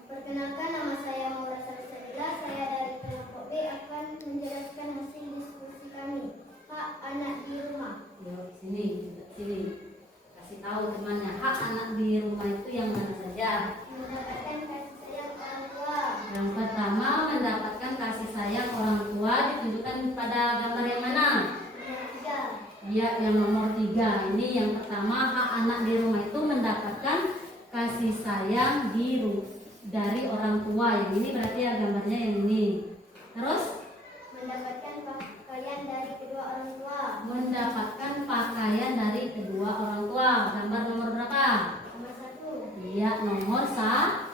Perkenalkan, nama saya Maura Sarasabila. Saya dari kelompok B akan menjelaskan hasil diskusi kami. Hak anak di rumah. Yuk, sini. Kasih tahu temannya hak anak di rumah itu yang mana saja. Mendapatkan kasih sayang orang tua. Yang pertama, mendapatkan kasih sayang orang tua ditunjukkan pada gambar yang mana? Nomor 3. Ya, yang nomor 3. Ini yang pertama, hak anak di rumah itu mendapatkan kasih sayang dari orang tua. Yang ini berarti ya gambarnya yang ini. Terus Mendapatkan pakaian dari kedua orang tua. mendapatkan pakaian dari kedua orang tua. Gambar nomor berapa? Nomor 1. Iya, nomor 1.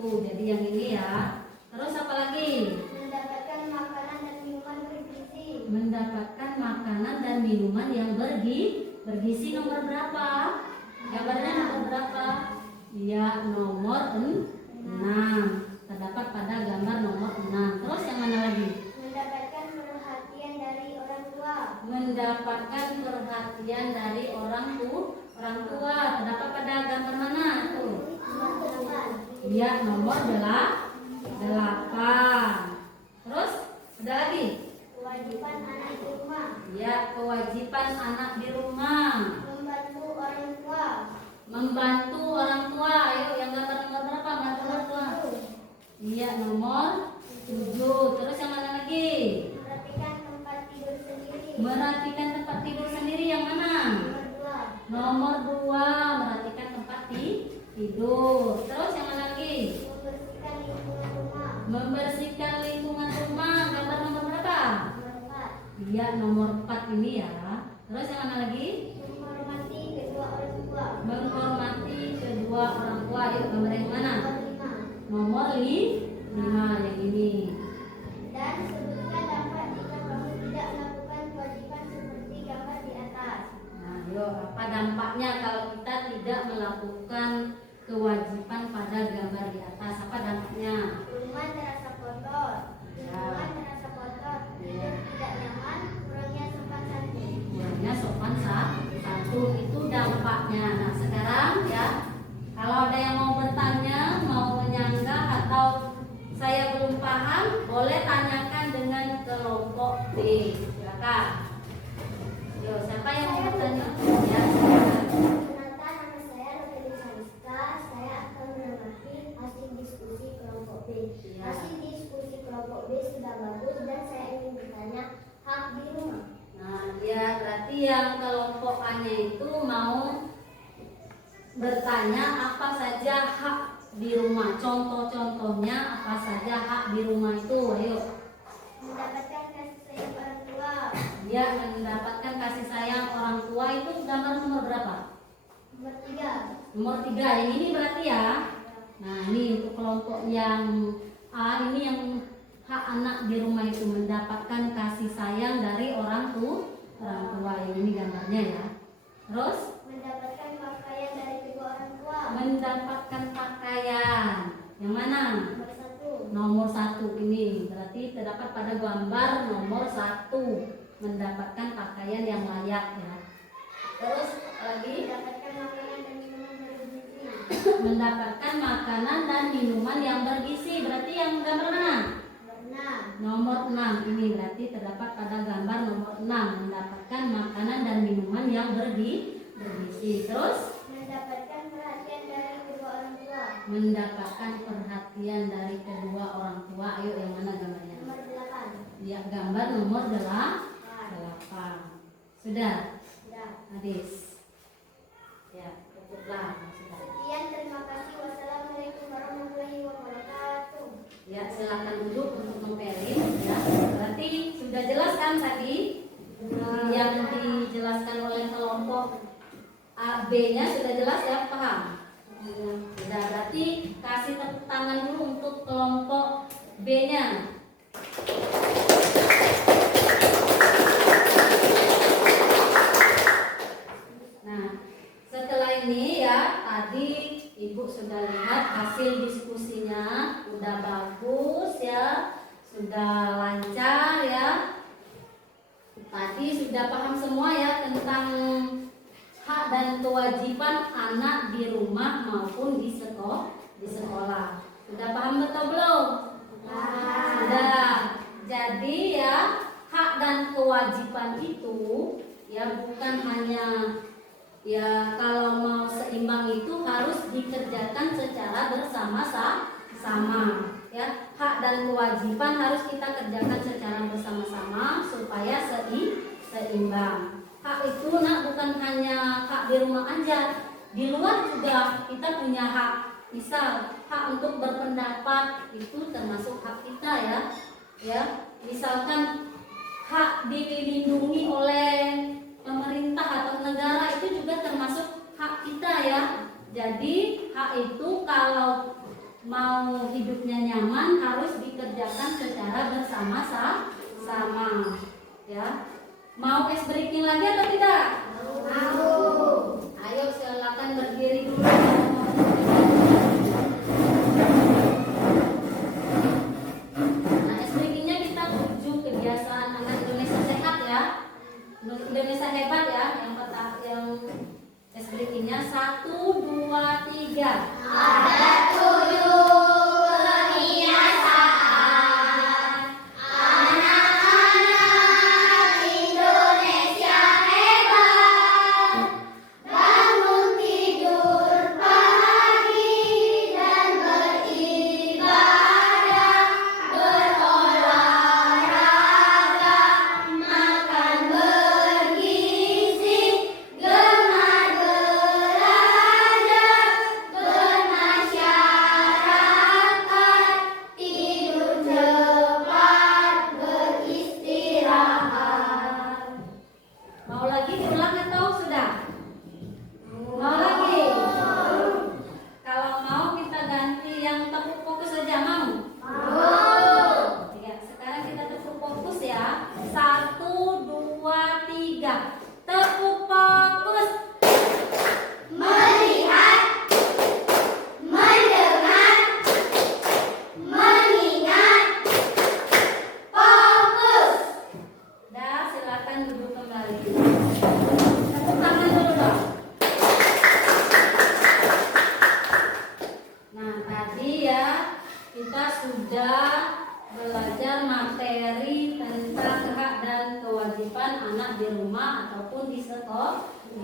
Jadi yang ini ya. Terus apa lagi? Mendapatkan makanan dan minuman bergizi. Mendapatkan makanan dan minuman yang bergizi nomor berapa? Gambarnya nomor berapa? Iya, nomor 6. Terdapat pada gambar nomor 6. Terus yang mana lagi? Mendapatkan perhatian dari orang tua. Mendapatkan perhatian dari orang tua. Terdapat pada gambar mana tuh? Nomor 8. Iya, nomor 8. Terus ada lagi? Kewajiban anak di rumah. Ya, kewajiban anak di rumah. Membantu orang tua. Membantu orang tua. Ayo, yang gambar nomor berapa? Bantu orang tua. Iya, nomor 7. Terus yang mana lagi? Merapikan tempat tidur sendiri. Merapikan tempat tidur sendiri yang mana? Nomor 2. Nomor 2. Merapikan tempat tidur. Terus yang mana lagi? Membersihkan lingkungan rumah. Membersihkan lingkungan rumah. Gambar nomor berapa? Nomor 4. Iya, nomor 4 ini ya. Terus yang mana lagi? Menghormati kedua orang tua. Menghormati kedua orang tua. Yuk, gambar yang mana? Nomor 5. Nomor 5 yang ini. Dan sebutkan dampak jika kamu tidak melakukan kewajiban seperti gambar di atas. Nah, yuk, apa dampaknya kalau kita tidak melakukan kewajiban pada gambar di atas? Apa dampaknya? Rumah terasa kotor. Lingkungan terasa kotor. Ya. pertanyaannya itu mau bertanya apa saja hak di rumah. Contoh-contohnya apa saja hak di rumah itu? Ayo. Mendapatkan kasih sayang orang tua. Dia mendapatkan kasih sayang orang tua itu gambar nomor berapa? Nomor 3. Nomor 3. Yang ini berarti ya. Nah, ini untuk kelompok yang A, ini yang hak anak di rumah itu mendapatkan kasih sayang dari orang tua. Yang ini gambarnya ya. Terus Mendapatkan pakaian dari kedua orang tua. mendapatkan pakaian. Yang mana? Nomor 1. Nomor 1 ini berarti terdapat pada gambar nomor 1, mendapatkan pakaian yang layak ya. Terus lagi Mendapatkan makanan dan minuman bergizi. mendapatkan makanan dan minuman yang bergizi. Berarti yang gambar mana? Nomor 6. Nomor 6 ini berarti terdapat pada gambar nomor 6, mendapatkan makanan dan minuman yang bergizi. Terus Mendapatkan perhatian dari kedua orang tua. mendapatkan perhatian dari kedua orang tua. Ayo yang mana gambarnya? Nomor 8. Ya, gambar nomor 8. Nah, Sudah, sudah. habis. Ya, cukuplah. Sudah. Sekian, terima kasih. Wassalamualaikum warahmatullahi wabarakatuh. Ya, silakan duduk untuk mempelin. Ya, berarti sudah jelas kan tadi yang dijelaskan oleh kelompok A, B-nya sudah jelas ya, paham? Sudah, berarti kasih tepuk tangan dulu untuk kelompok B-nya. Nah, setelah ini ya, tadi Ibu sudah lihat hasil diskusinya, udah bagus ya, sudah lancar ya. Tadi sudah paham semua ya tentang hak dan kewajiban anak di rumah maupun di sekolah. Sudah paham betul belum? Sudah. Jadi ya, hak dan kewajiban itu ya bukan hanya ya kalau mau seimbang itu harus dikerjakan secara bersama-sama ya. Hak dan kewajiban harus kita kerjakan secara bersama-sama supaya seimbang. Hak itu bukan hanya hak di rumah aja, di luar juga kita punya hak. Misal hak untuk berpendapat itu termasuk hak kita ya. Misalkan hak dilindungi oleh pemerintah atau negara itu juga termasuk hak kita ya. Jadi hak itu kalau mau hidupnya nyaman harus dikerjakan secara bersama-sama ya. Mau es breaking lagi atau tidak? Mau. Ayo silakan berdiri dulu. Nah, es breakingnya kita tuju kebiasaan anak Indonesia sehat ya. Indonesia hebat ya. Yang es breakingnya 1, 2, 3. Ada 7 kebiasaan anak-anak Indonesia hebat. Bangun tidur pagi dan beribadah, berolahraga, makan bergizi, gemar belajar, bermasyarakat, tidur cepat, beristirahat. Mau lagi diulang atau sudah? Mau lagi? Kalau mau kita ganti yang tepuk fokus saja, mau? Ya, sekarang kita tepuk fokus ya. 1, 2, 3. Tepuk fokus. Melihat, mendengar, mengingat, fokus. Dah, silakan duduk kembali. Tepuk tangan dulu dong. Nah, tadi ya kita sudah belajar materi tentang hak dan kewajiban anak di rumah ataupun di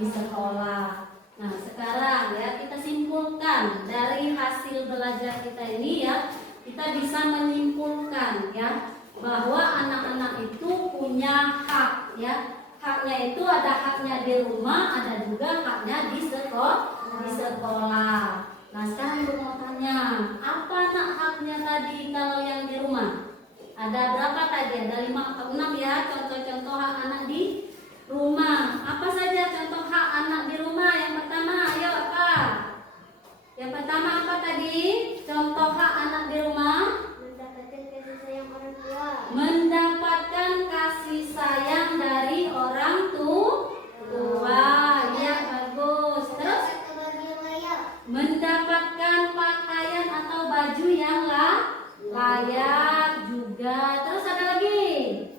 sekolah. Nah, sekarang ya kita simpulkan dari hasil belajar kita ini ya, kita bisa menyimpulkan ya bahwa anak-anak itu punya hak ya. haknya itu ada haknya di rumah, ada juga haknya di sekolah. Nah sekarang Ibu mau tanya, apa nak haknya tadi kalau yang di rumah? Ada berapa tadi? Ada 5 atau 6 ya, contoh-contoh hak anak di rumah. Apa saja contoh hak anak di rumah? Yang pertama, ayo apa? Yang pertama apa tadi? Contoh hak anak di rumah? Mendapatkan kasih sayang orang tua. Mendapatkan kasih sayang dari orang tua. Ya bagus. Terus Kebahagiaan layak. mendapatkan pakaian atau baju yang layak juga. Terus ada lagi?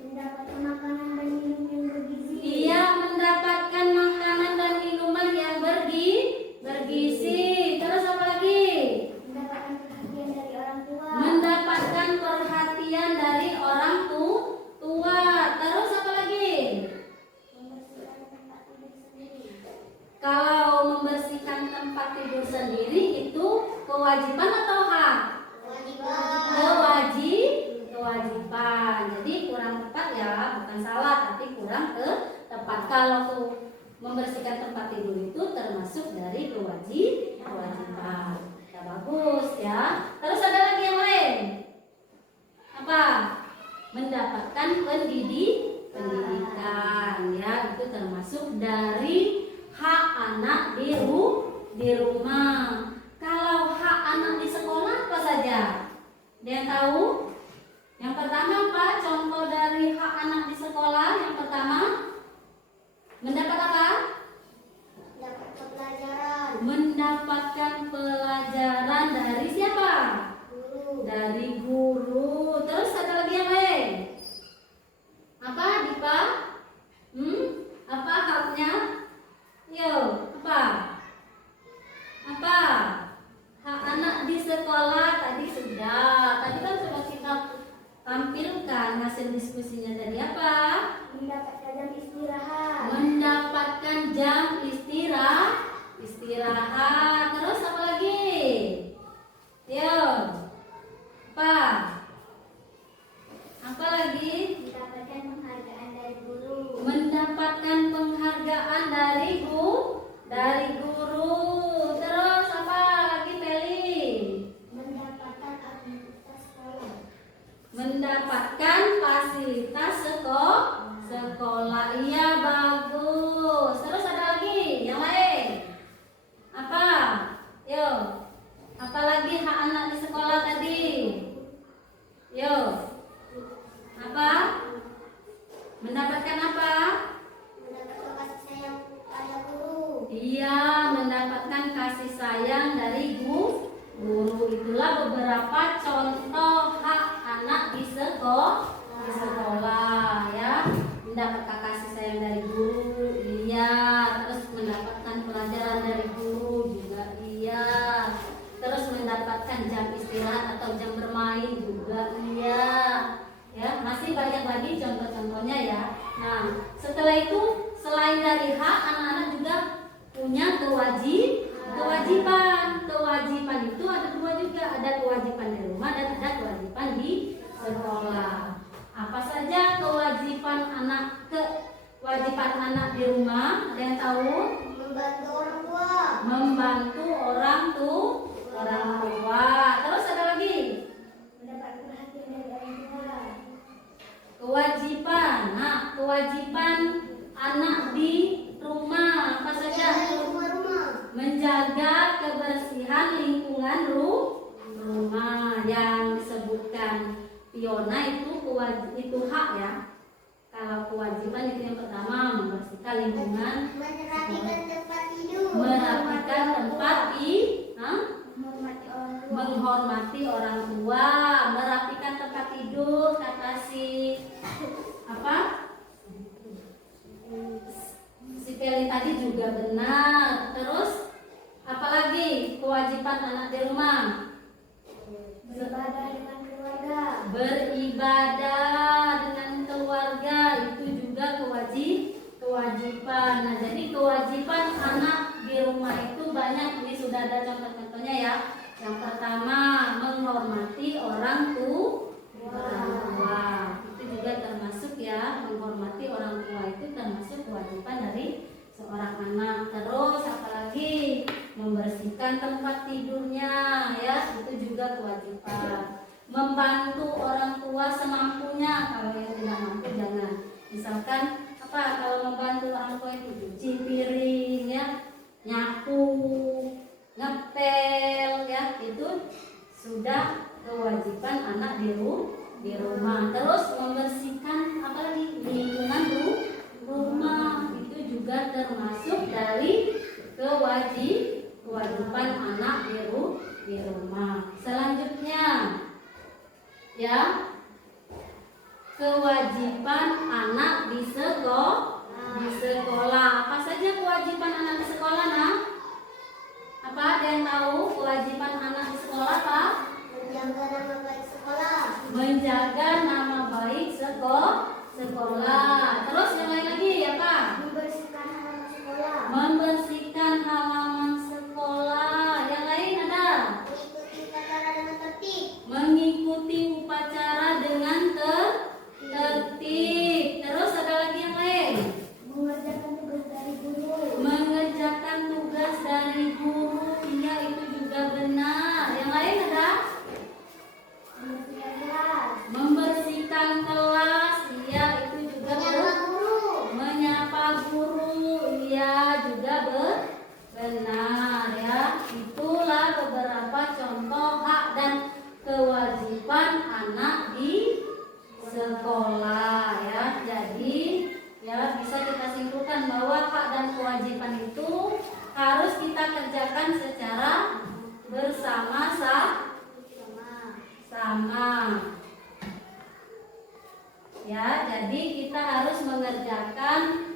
Mendapatkan makanan dan minum yang bergizi. Iya, mendapatkan makanan dan minuman yang bergizi. Terus apa lagi? Mendapatkan perhatian dari orang tua. Mendapatkan perhatian dari orang tua. Terus apa lagi? Membersihkan tempat tidur sendiri. Kalau membersihkan tempat tidur sendiri itu kewajiban atau hak? Kewajiban. Jadi kurang tepat ya, bukan salah tapi kurang tepat. Kalau tuh membersihkan tempat tidur itu termasuk dari kewajiban. Ya bagus ya. Terus ada lagi yang lain? Apa? Mendapatkan pendidikan ya, itu termasuk dari hak anak di rumah. Kalau hak anak di sekolah apa saja? Ada yang tahu? Yang pertama apa? Contoh dari hak anak di sekolah. Yang pertama mendapat apa? Dapat pelajaran. Mendapatkan pelajaran dari siapa? Guru. Dari guru. Terus ada lagi yang lain? Apa Dipa? Apa haknya? Yo, apa? Apa? Hak anak di sekolah tadi sudah. Tadi kan sudah kita tampilkan hasil diskusinya tadi apa? Mendapatkan jam istirahat. Mendapatkan jam istirahat. Terus apa lagi? Yo. Apa? Apa lagi? Mendapatkan penghargaan dari guru. Mendapatkan penghargaan dari guru. Terus apa lagi Peli? Mendapatkan aktivitas sekolah. Mendapatkan fasilitas sekolah. Iya bagus. Terus ada lagi yang lain? Apa? Yo. Apa lagi hak anak di sekolah tadi? Yo. Apa? Mendapatkan apa? Mendapatkan kasih sayang pada guru. Iya, mendapatkan kasih sayang dari guru. Itulah beberapa contoh hak anak di sekolah ya. Mendapatkan kasih sayang dari guru, iya. Terus mendapatkan pelajaran dari guru juga iya. Terus mendapatkan jam istirahat atau jam bermain juga iya. Ya, masih banyak lagi contoh-contohnya ya. Nah, setelah itu selain dari hak, anak-anak juga punya kewajiban. Kewajiban itu ada 2 juga, ada kewajiban di rumah dan ada kewajiban di sekolah. Apa saja kewajiban anak di rumah? Ada yang tahu? Membantu orang tua. Membantu orang tua. Terus ada lagi? Mendapat perhatian dari orang tua. Kewajiban. Nah, kewajiban anak di rumah apa saja? Rumah. Menjaga kebersihan lingkungan rumah yang disebutkan Fiona itu hak ya. Kalau kewajiban itu yang pertama membersihkan lingkungan, Merapikan tempat tidur. merapikan tempat Menghormati orang tua. menghormati orang tua, merapikan tempat tidur kata si Peli tadi juga benar. Terus apalagi kewajiban anak di rumah? Beribadah dengan keluarga. Beribadah dengan keluarga itu juga kewajiban. Nah, jadi kewajiban anak di rumah itu banyak. Ini sudah ada contoh-contohnya ya. Yang pertama menghormati orang tua. Itu juga termasuk ya, menghormati mengabdi orang tua itu termasuk kewajiban dari seorang anak. Terus apalagi membersihkan tempat tidurnya, ya itu juga kewajiban. Membantu orang tua semampunya, kalau yang tidak mampu jangan. Misalkan apa, kalau membantu orang tua itu cuci piring, ya, nyapu, ngepel, ya itu sudah kewajiban anak di rumah. Terus membersihkan apalagi lingkungan rumah itu juga termasuk dari kewajiban anak di rumah. Selanjutnya, ya, kewajiban anak di sekolah. Apa saja kewajiban anak di sekolah, nah? Apa ada yang tahu kewajiban anak di sekolah apa? Menjaga nama baik sekolah. Menjaga nama baik sekolah. Terus yang lain lagi ya Pak? Membersihkan halaman sekolah. Membersihkan halaman sekolah. Yang lain ada? Mengikuti upacara dengan tertib. Mengikuti upacara dengan tertib. Terus ada lagi yang lain? Mengerjakan tugas dari guru. Mengerjakan tugas dari guru. Iya, itu juga benar. Yang lain ada? Membersihkan kelas. Membersihkan kelas. Iya, itu juga Menyapa guru. menyapa guru. Iya, juga benar, ya. Itulah beberapa contoh hak dan kewajiban anak di sekolah, ya. Jadi ya bisa kita simpulkan bahwa hak dan kewajiban itu harus kita kerjakan secara bersama-sama. Ya, jadi kita harus mengerjakan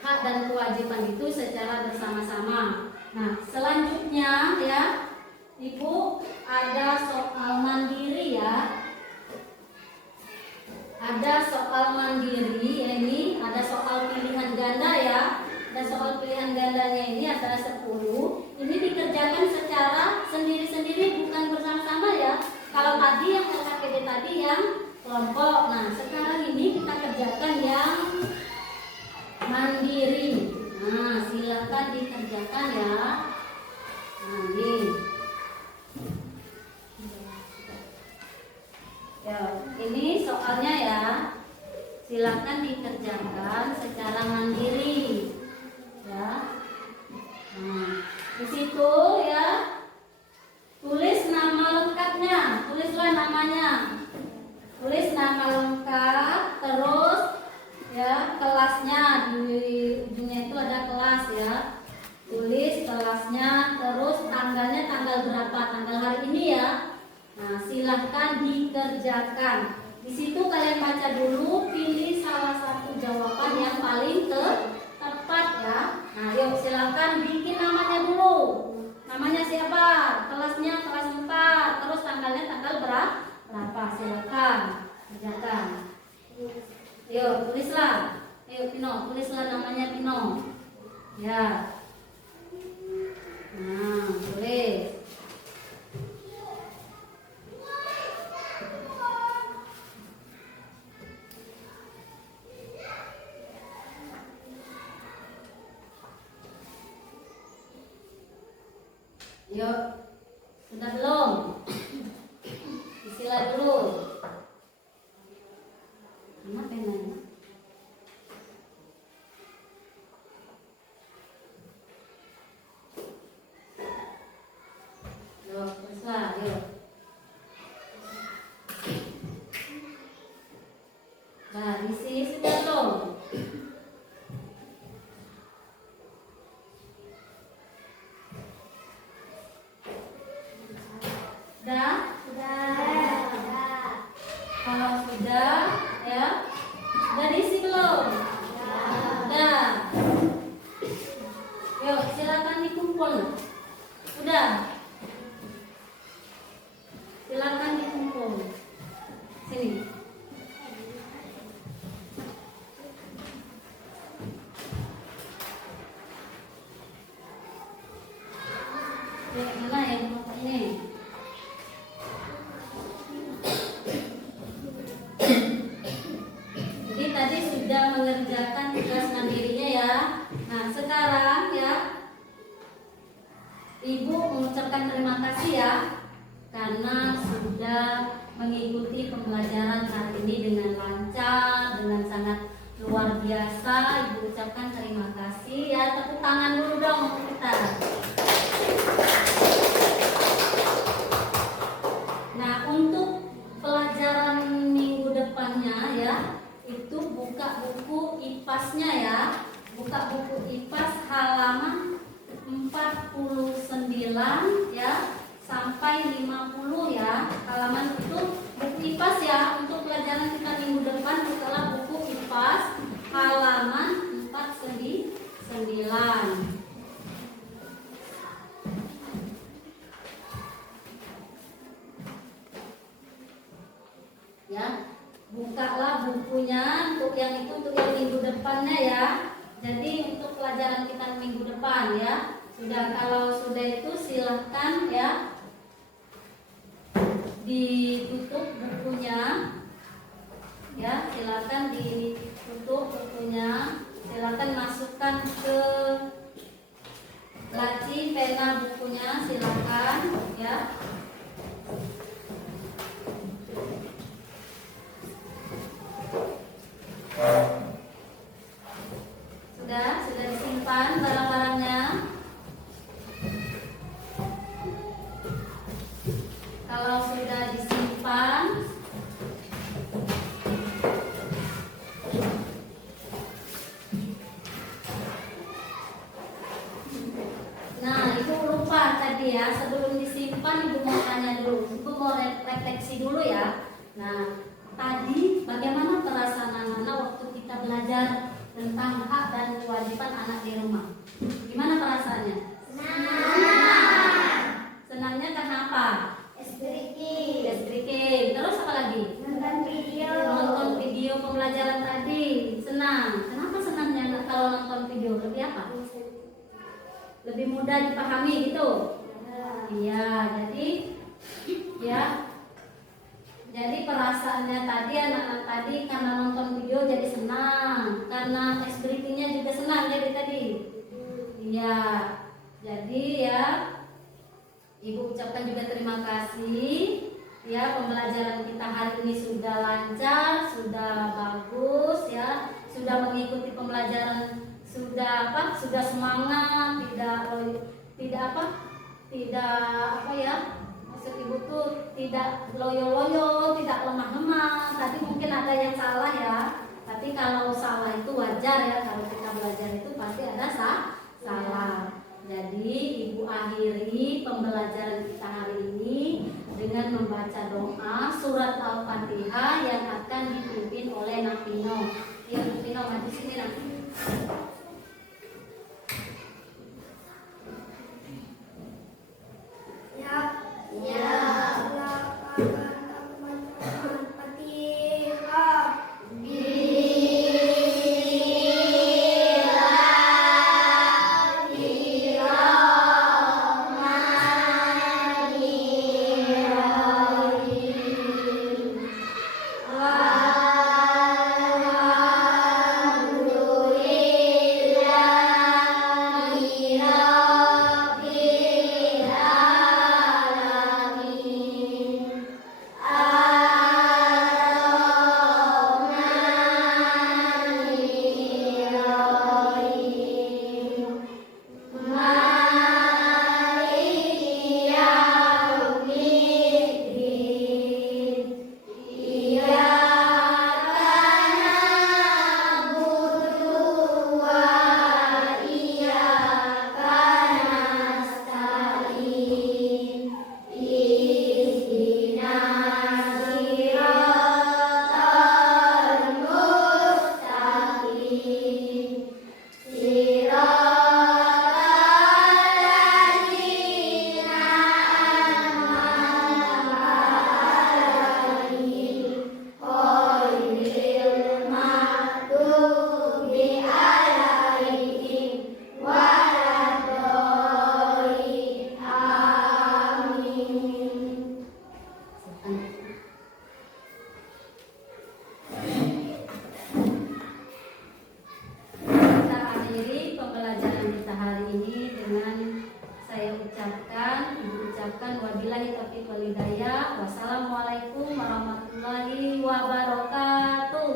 hak dan kewajiban itu secara bersama-sama. Nah, selanjutnya ya, Ibu, ada soal mandiri ya. Ada soal mandiri, ini ada soal pilihan ganda ya. Ada soal pilihan gandanya ini ada 10. Ini dikerjakan secara sendiri-sendiri, bukan bersama-sama ya. Kalau tadi yang LKPD tadi yang kelompok. Nah, sekarang ini kita kerjakan yang mandiri. Nah, silakan dikerjakan ya. Nah, ini. Ya, ini soalnya ya. Silakan dikerjakan secara mandiri. Ya. Nah, di situ ya. Tulis nama lengkapnya. Tulislah namanya. Tulis nama lengkap, terus ya kelasnya, di ujungnya itu ada kelas ya. Tulis kelasnya, terus tanggalnya tanggal berapa, tanggal hari ini ya. Nah, silahkan dikerjakan. Di situ kalian baca dulu, pilih salah satu jawaban yang paling tepat ya. Nah, yuk silahkan bikin namanya dulu. Namanya siapa? Kelasnya kelas 4, terus tanggalnya tanggal berapa? Silakan kerjakan. Yuk tulislah. Ayo Pino, tulislah namanya Pino. Ya. Nah, tulis. Yuk, sudah belum? Isilah dulu. Mana penanya? Yuk, tulislah, yuk. Nah, isi sudah belum? Sudah? Kalau sudah, ya, sudah diisi belum? Sudah. Yuk, silakan dikumpul. Sudah. Silakan dikumpul. Sini. Yuk, mana yang ini? Jadi tadi sudah sudah mengerjakan tugas mandirinya ya. Nah, sekarang ya Ibu mengucapkan terima kasih ya karena sudah mengikuti pembelajaran hari ini dengan lancar, dengan sangat luar biasa. Ibu ucapkan terima kasih ya. Tepuk tangan dulu dong untuk kita. Nah, untuk pelajaran minggu depannya ya, itu buka buku IPAS-nya ya. Buka buku IPAS halaman 49 ya sampai 50 ya. Halaman itu buku IPAS ya. Untuk pelajaran kita minggu depan bukalah buku IPAS halaman 49. Ya, bukalah bukunya untuk yang itu, untuk yang minggu depannya ya. Jadi untuk pelajaran kita minggu depan ya. Sudah, kalau sudah itu silahkan ya ditutup bukunya ya, silahkan ditutup bukunya, silahkan masukkan ke laci pena bukunya, silahkan ya. Sudah disimpan barang-barangnya. Kalau sudah disimpan, nah Ibu lupa tadi ya, sebelum disimpan Ibu mau tanya dulu, Ibu mau refleksi dulu ya. Nah, tadi bagaimana perasaan anak-anak waktu kita belajar tentang hak dan kewajiban anak di rumah? Gimana perasaannya? Senang. Senangnya karena apa? Speaking. Terus apa lagi? Nonton video pembelajaran tadi. Senang. Kenapa senangnya kalau nonton video? Lebih apa? Lebih mudah dipahami gitu. Iya, jadi perasaannya tadi anak-anak tadi karena nonton video jadi senang, karena speakingnya juga senang jadi tadi. Iya, jadi ya Ibu ucapkan juga terima kasih ya, pembelajaran kita hari ini sudah lancar, sudah bagus ya, sudah mengikuti pembelajaran, sudah semangat, maksud Ibu tuh tidak loyo-loyo, tidak lemah-lemah. Tadi mungkin ada yang salah ya, tapi kalau salah itu wajar ya, kalau kita belajar itu pasti ada salah. Jadi Ibu akhiri pembelajaran kita hari ini dengan membaca doa surat Al-Fatihah yang akan dipimpin oleh Napino. Ya, Napino maju sini nanti. Wabillahi taufiq wal hidayah. Wassalamualaikum warahmatullahi wabarakatuh.